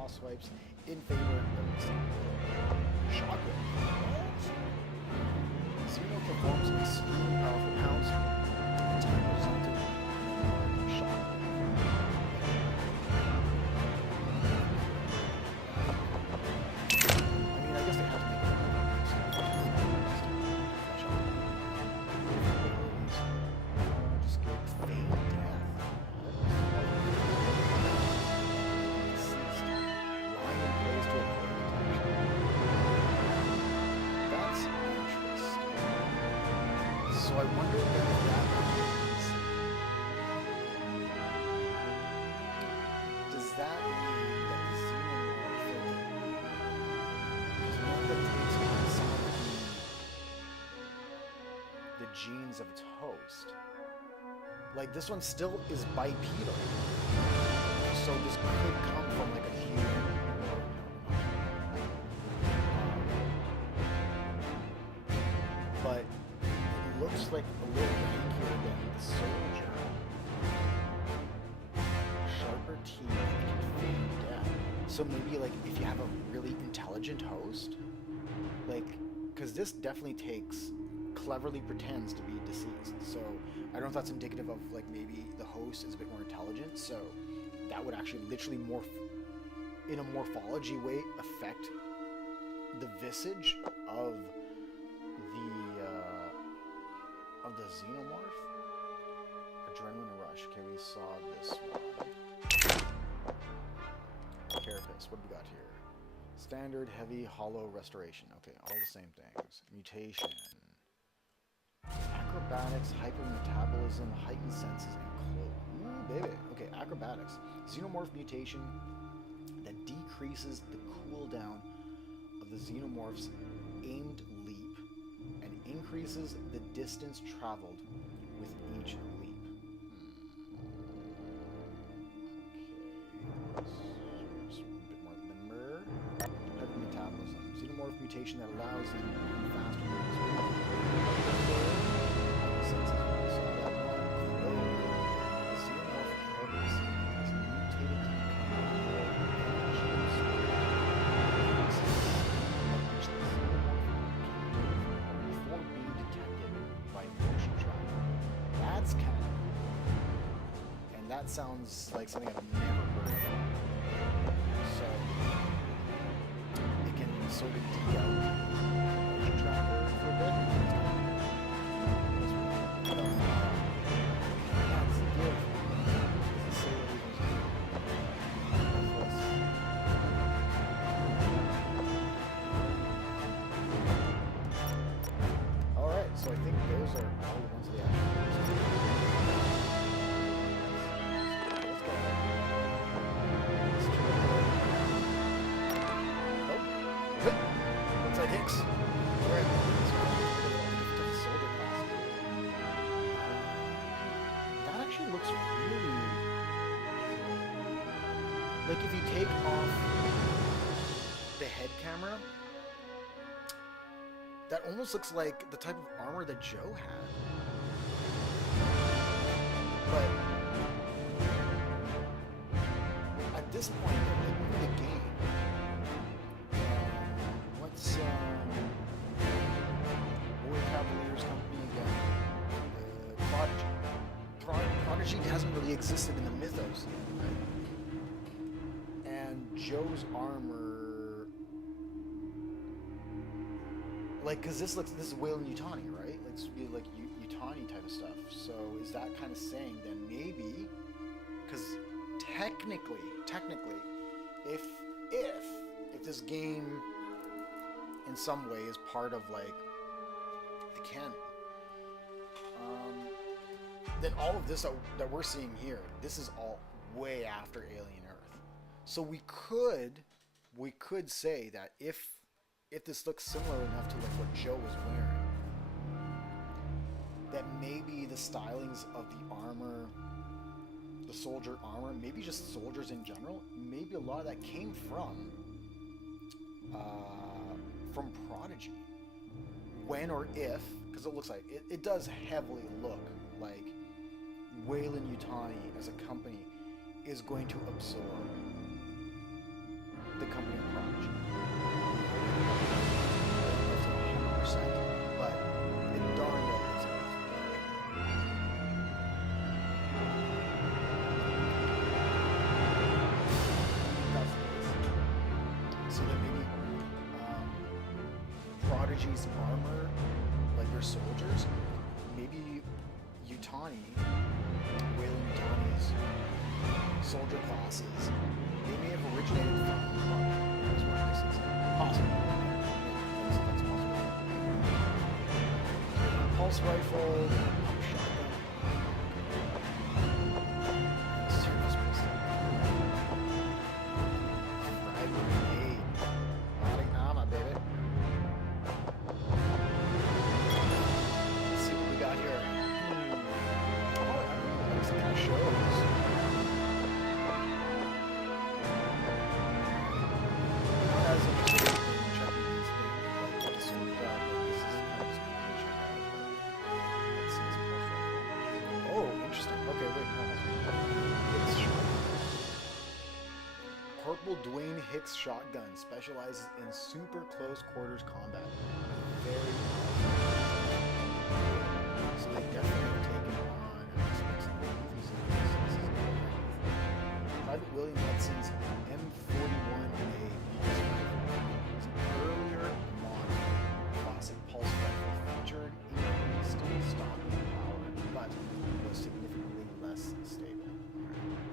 swipes in favor of the shockwave. Zero performs an extremely powerful pounce, attack resulting in a shockwave. I mean, I guess they have to make it. Just get fade death. knees of its host. Like, this one still is bipedal. So this could come from like a human. But it looks like a little lankier than the soldier. Sharper teeth and fade death. So maybe like if you have a really intelligent host, like, because this definitely cleverly pretends to be deceased. So I don't know if that's indicative of like maybe the host is a bit more intelligent. So that would actually literally in a morphology way affect the visage of the xenomorph. Adrenaline rush. Okay, we saw this one. Carapace. What do we got here? Standard, heavy, hollow, restoration. Okay, all the same things. Mutation. Acrobatics, hypermetabolism, heightened senses, and cloak. Ooh, baby. Okay, acrobatics. Xenomorph mutation that decreases the cooldown of the xenomorph's aimed leap and increases the distance traveled with each leap. Okay. So a bit more limber. Hypermetabolism. Xenomorph mutation that allows them to move faster than that sounds like something I've never heard of. So it can sort of deke out motion tracker for a bit. That's the deal. Let's see what we can do. Alright, so I think those are all the ones they have. That actually looks really... Like if you take off the head camera, that almost looks like the type of armor that Joe had. But at this point, in the game, what's Warrior Cavalier's company again? Prodigy. Prodigy hasn't really existed in the mythos yet, right? And Joe's armor, like, because this is Wayland Yutani, right? Like, this would be like Yutani type of stuff. So is that kind of saying then maybe, because technically, if this game in some way is part of like the canon, then all of this that we're seeing here, this is all way after Alien Earth. So we could say that if this looks similar enough to like what Joe was wearing, that maybe the stylings of the armor, the soldier armor, maybe just soldiers in general, maybe a lot of that came from Prodigy. When or if, because it looks like it does heavily look like Wayland Yutani as a company is going to absorb the company of Prodigy. That's 100%, but it darn well looks like that's the case. So that maybe Prodigy's armor, like their soldiers, maybe Yutani, Wayland Yutani's soldier classes, they may have originated from Prodigy. That's what this is. Possible. That's possible. Pulse rifle, pump shotgun, service pistol, frag grenade, body armor, baby. Let's see what we got here. Multiple Dwayne Hicks shotgun specializes in super close quarters combat. Very so they definitely have taken on aspects of the movie series. Private William Hudson's M41A pulse rifle was an earlier model classic pulse rifle featured increased stopping power, but was significantly less stable.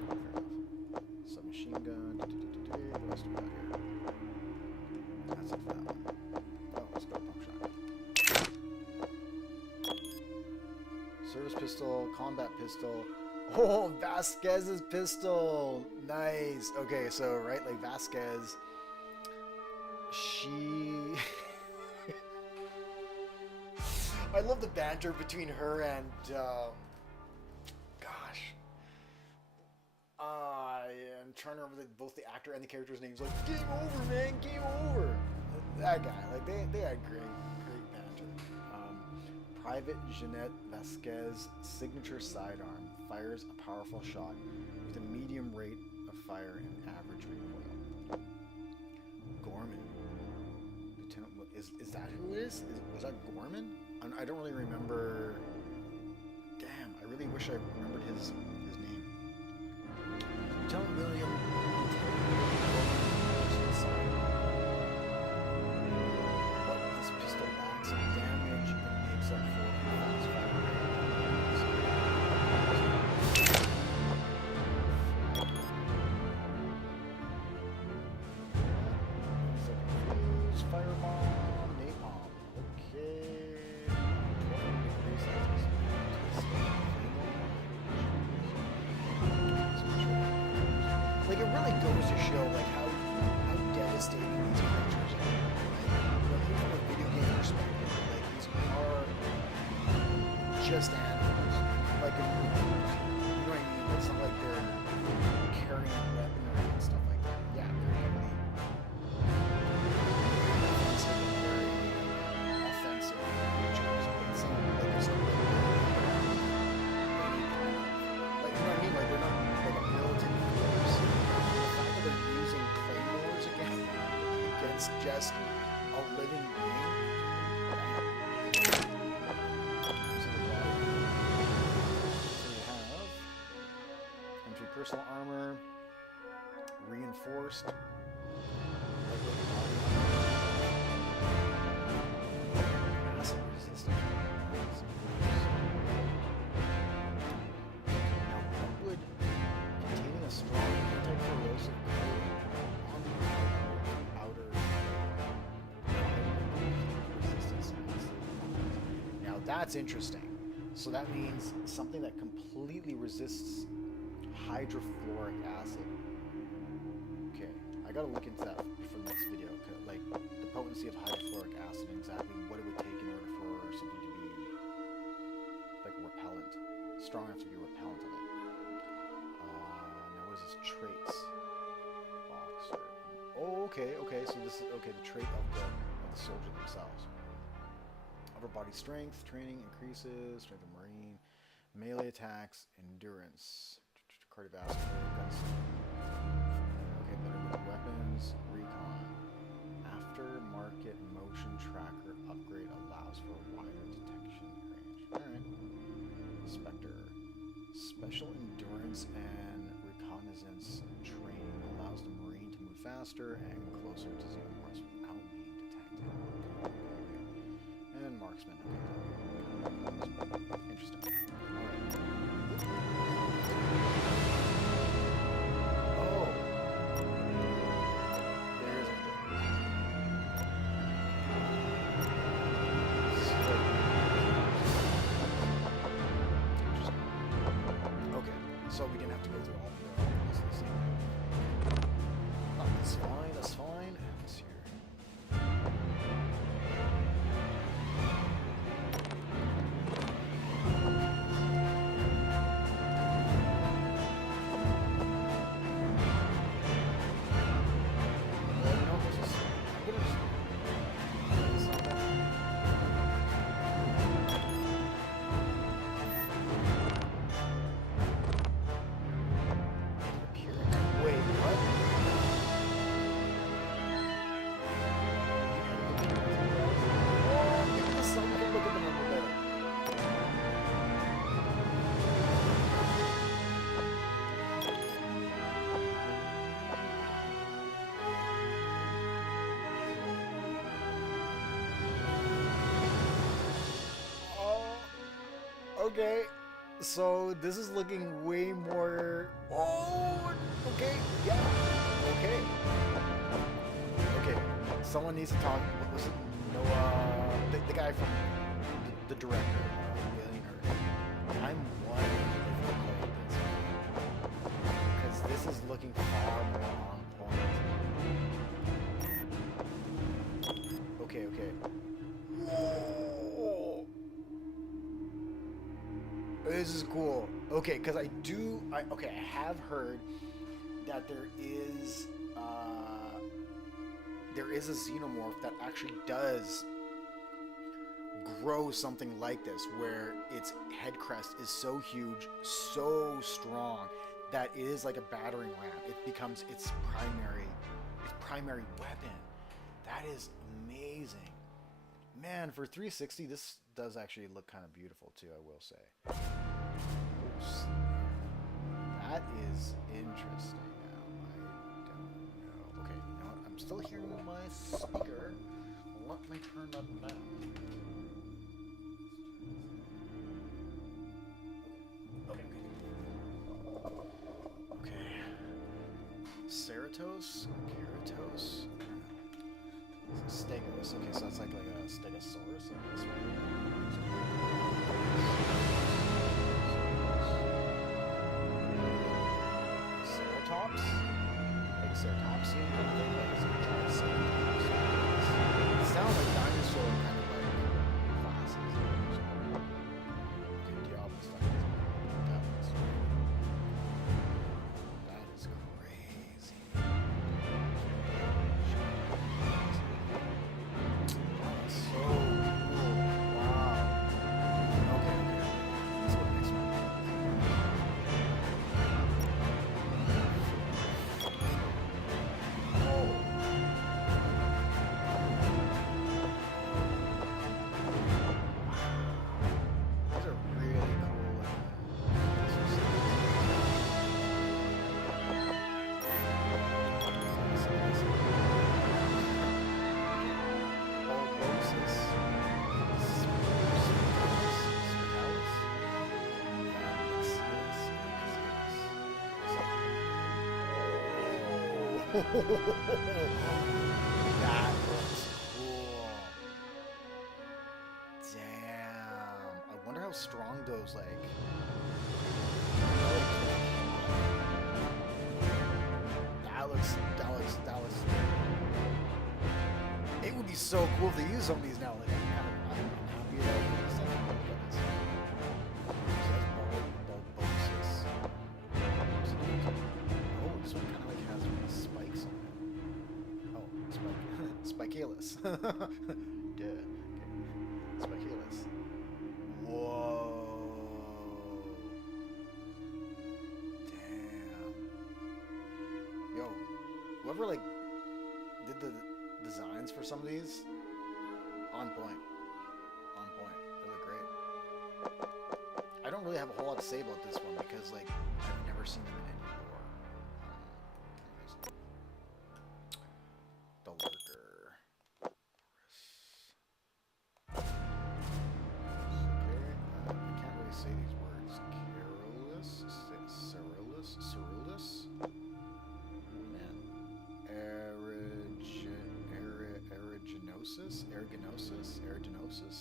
Fair enough. Submachine gun. What else do we got here? That's it for that one. Oh, let's go pump shotgun. Service pistol, combat pistol. Oh, Vasquez's pistol. Nice. Okay, so right, like Vasquez, she. I love the banter between her and. I'm trying to remember both the actor and the character's names. Like, game over, man, game over. That guy, like they had great banter. Private Jeanette Vasquez signature sidearm fires a powerful shot with a medium rate of fire and average recoil. Gorman, Lieutenant, is that who it is? Was that Gorman? I don't really remember. Damn, I really wish I remembered his name. Lieutenant William. What this pistol lacks in damage and makes up for fast fire. Firebomb, napalm. Okay. Like, it really goes to show like how devastating these creatures are. Like, even from a video game perspective, like these are just animals. Like, you know what I mean? It's not like they're carrying weaponry and stuff like that. Yeah, they're heavily offensive and very offensive creatures. But it's not like it's not like you know what I mean? Like, they're not like a militant force. They're using claymores against just a living being. So we have entry personal armor, reinforced, acid resistant. Now, what would containing a strong anti-corrosive coating on the outer resistance. Now that's interesting. So that means something that completely resists hydrofluoric acid. Okay, I gotta look into that for the next video. Like the potency of hydrofluoric acid and exactly what it would take in order for something to be like repellent, strong enough to be repellent of it. Now what is this? Traits. Boxer. Oh, okay. So this is the trait of the soldier themselves. Upper body strength, training increases, strength of marine, melee attacks, endurance, cardiovascular, guns. Okay, better with weapons, recon. Aftermarket motion tracker upgrade allows for wider detection range. Alright. Spectre. Special endurance and reconnaissance training allows the marine to move faster and closer to xenomorphs without being detected. And marksman. Interesting. Alright. Oh! There's a Interesting. Okay, so we didn't have to go through all of them. This is the same thing. Oh, that's fine, that's fine. Let's see here. Okay. So this is looking way more. Oh, okay, yeah, okay, okay. Someone needs to talk. What was it? Noah, the guy from the director, Alien Earth. I'm wondering if we'll play this because this is looking far more on point. Okay, okay. Whoa. This is cool. Okay, because I have heard that there is a xenomorph that actually does grow something like this, where its head crest is so huge, so strong that it is like a battering ram. It becomes its primary weapon. That is amazing. Man, for 360, this does actually look kind of beautiful too, I will say. Oops. That is interesting now. I don't know. Okay, you know what? I'm still hearing my speaker. Let me turn that down. Okay. Okay. Ceratos? Keratos? Stegos. Okay, so that's like a stegosaurus, I guess. Ceratops? Like ceratopsian kind of thing? Like is it triceratops? It sounds like dinosaur kind of like classes. Okay, Diablo stuff. That is crazy. That's so cool. Wow. Okay, okay. Let's go next one. Those are really cool. That looks cool. Damn. I wonder how strong those That looks. It would be so cool to use some of these now. Like, I'm happy about it. Oh, this one kind of like has spikes on it. Oh, Spikealus. Duh. Okay. Spikealus. Whoa. Damn. Yo, whoever like did the designs for some of these, on point. On point. They look great. I don't really have a whole lot to say about this one because like I've never seen them in any lore. The lurker. Okay, I can't really say these words. Cerulus. Oh man. Eriginosis.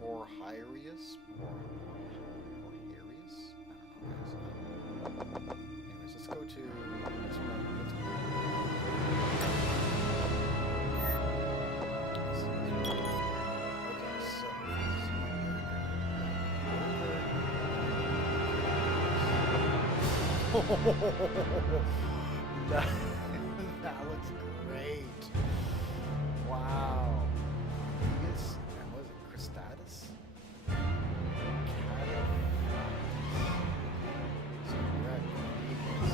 Porhyrius. I don't know, guys. Anyways, let's go to this one. that, that looks great. Wow. Vegas, and what is it, Cristatus? So we're at Vegas.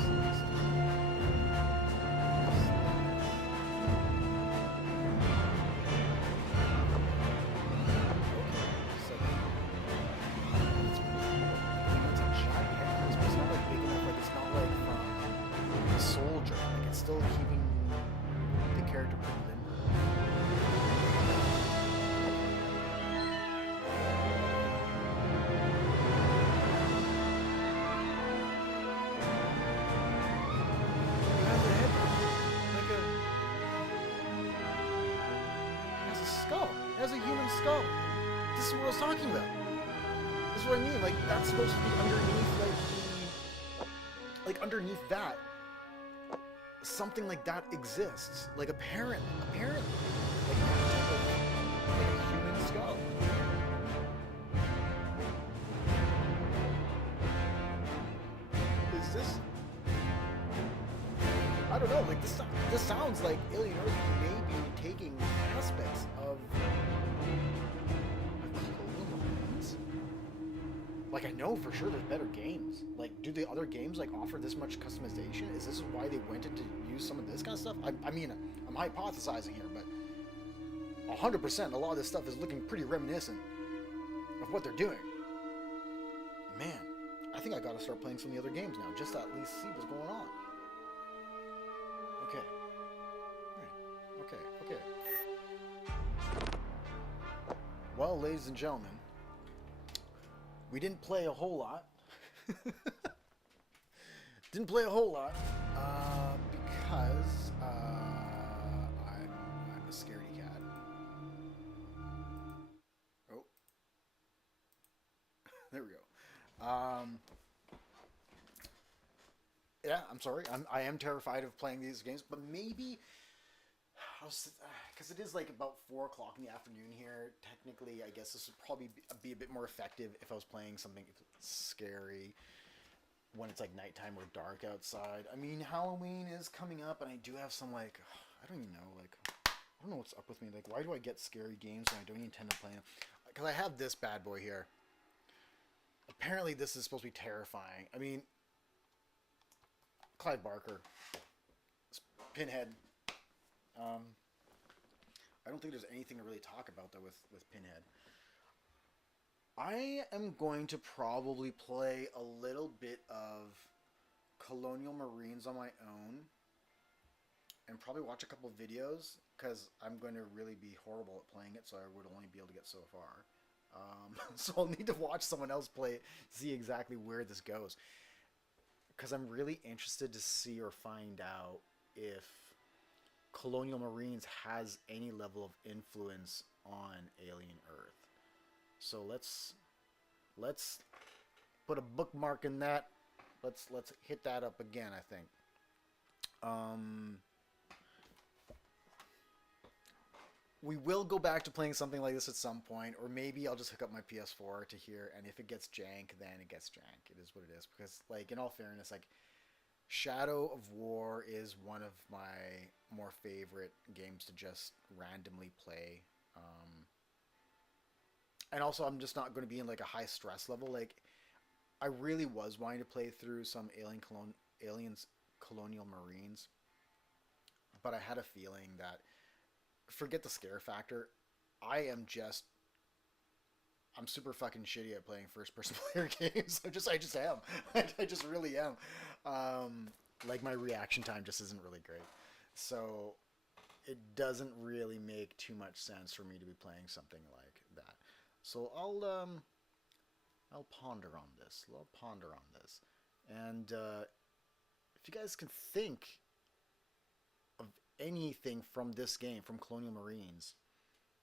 Soldier, like it's still keeping the character pretty limber. talking about. This is what I mean. Like, that's supposed to be underneath, like underneath that, something like that exists. Like, apparently, like that type of, like a human skull. Is this? I don't know. Like, this sounds like Alien Earth may be taking aspects of Colonial Marines. Like, I know for sure there's better games. Like, do the other games like offer this much customization? Is this why they went into use some of this kind of stuff? I mean, I'm hypothesizing here, but 100%, a lot of this stuff is looking pretty reminiscent of what they're doing. Man, I think I gotta start playing some of the other games now, just to at least see what's going on. Okay. Alright. Okay. Well, ladies and gentlemen, we didn't play a whole lot. Didn't play a whole lot because I'm a scaredy cat. Oh, there we go. Yeah, I'm sorry. I am terrified of playing these games, but maybe because it is like about 4 o'clock in the afternoon here. Technically, I guess this would probably be a bit more effective if I was playing something scary when it's like nighttime or dark outside. I mean, Halloween is coming up, and I do have some like I don't even know, like I don't know what's up with me. Like, why do I get scary games when I don't even intend to play them? Because I have this bad boy here. Apparently, this is supposed to be terrifying. I mean, Clive Barker, Pinhead. I don't think there's anything to really talk about though with Pinhead. I am going to probably play a little bit of Colonial Marines on my own and probably watch a couple videos because I'm going to really be horrible at playing it, so I would only be able to get so far. So I'll need to watch someone else play it, see exactly where this goes. Because I'm really interested to see or find out if Colonial Marines has any level of influence on Alien Earth. So let's put a bookmark in that. Let's hit that up again, I think. We will go back to playing something like this at some point, or maybe I'll just hook up my PS4 to here, and if it gets jank, then it gets jank. It is what it is. Because, like, in all fairness, like, Shadow of War is one of my more favorite games to just randomly play. And also, I'm just not going to be in, like, a high stress level. Like, I really was wanting to play through some Aliens Colonial Marines, but I had a feeling that, forget the scare factor, I'm super fucking shitty at playing first-person player games. I just am. I just really am. Like, my reaction time just isn't really great. So it doesn't really make too much sense for me to be playing something like that. So I'll ponder on this. And if you guys can think of anything from this game, from Colonial Marines,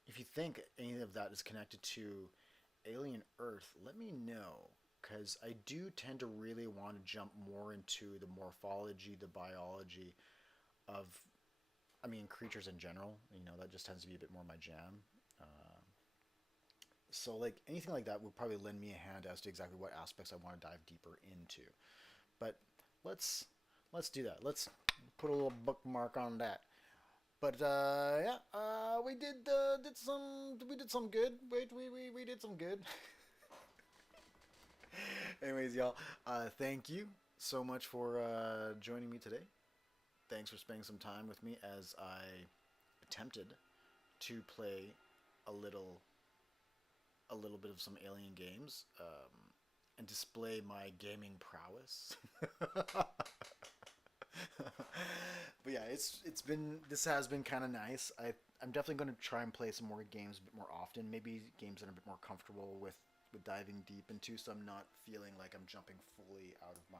if you think any of that is connected to Alien Earth, let me know, because I do tend to really want to jump more into the morphology, the biology of, I mean, creatures in general. You know, that just tends to be a bit more my jam. So, like, anything like that would probably lend me a hand as to exactly what aspects I want to dive deeper into. But let's do that. Let's put a little bookmark on that. But yeah, we did some good. We did some good. Anyways, y'all, thank you so much for joining me today. Thanks for spending some time with me as I attempted to play a little bit of some Alien games and display my gaming prowess. But yeah, this has been kind of nice. I'm definitely going to try and play some more games a bit more often. Maybe games that I'm a bit more comfortable with diving deep into, so I'm not feeling like I'm jumping fully out of my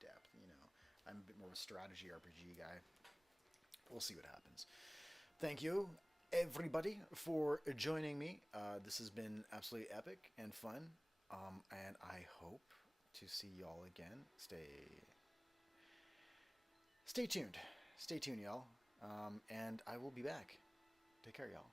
depth. You know, I'm a bit more of a strategy RPG guy. We'll see what happens. Thank you. everybody for joining me. This has been absolutely epic and fun. And I hope to see y'all again. Stay tuned. Stay tuned, y'all. And I will be back. Take care, y'all.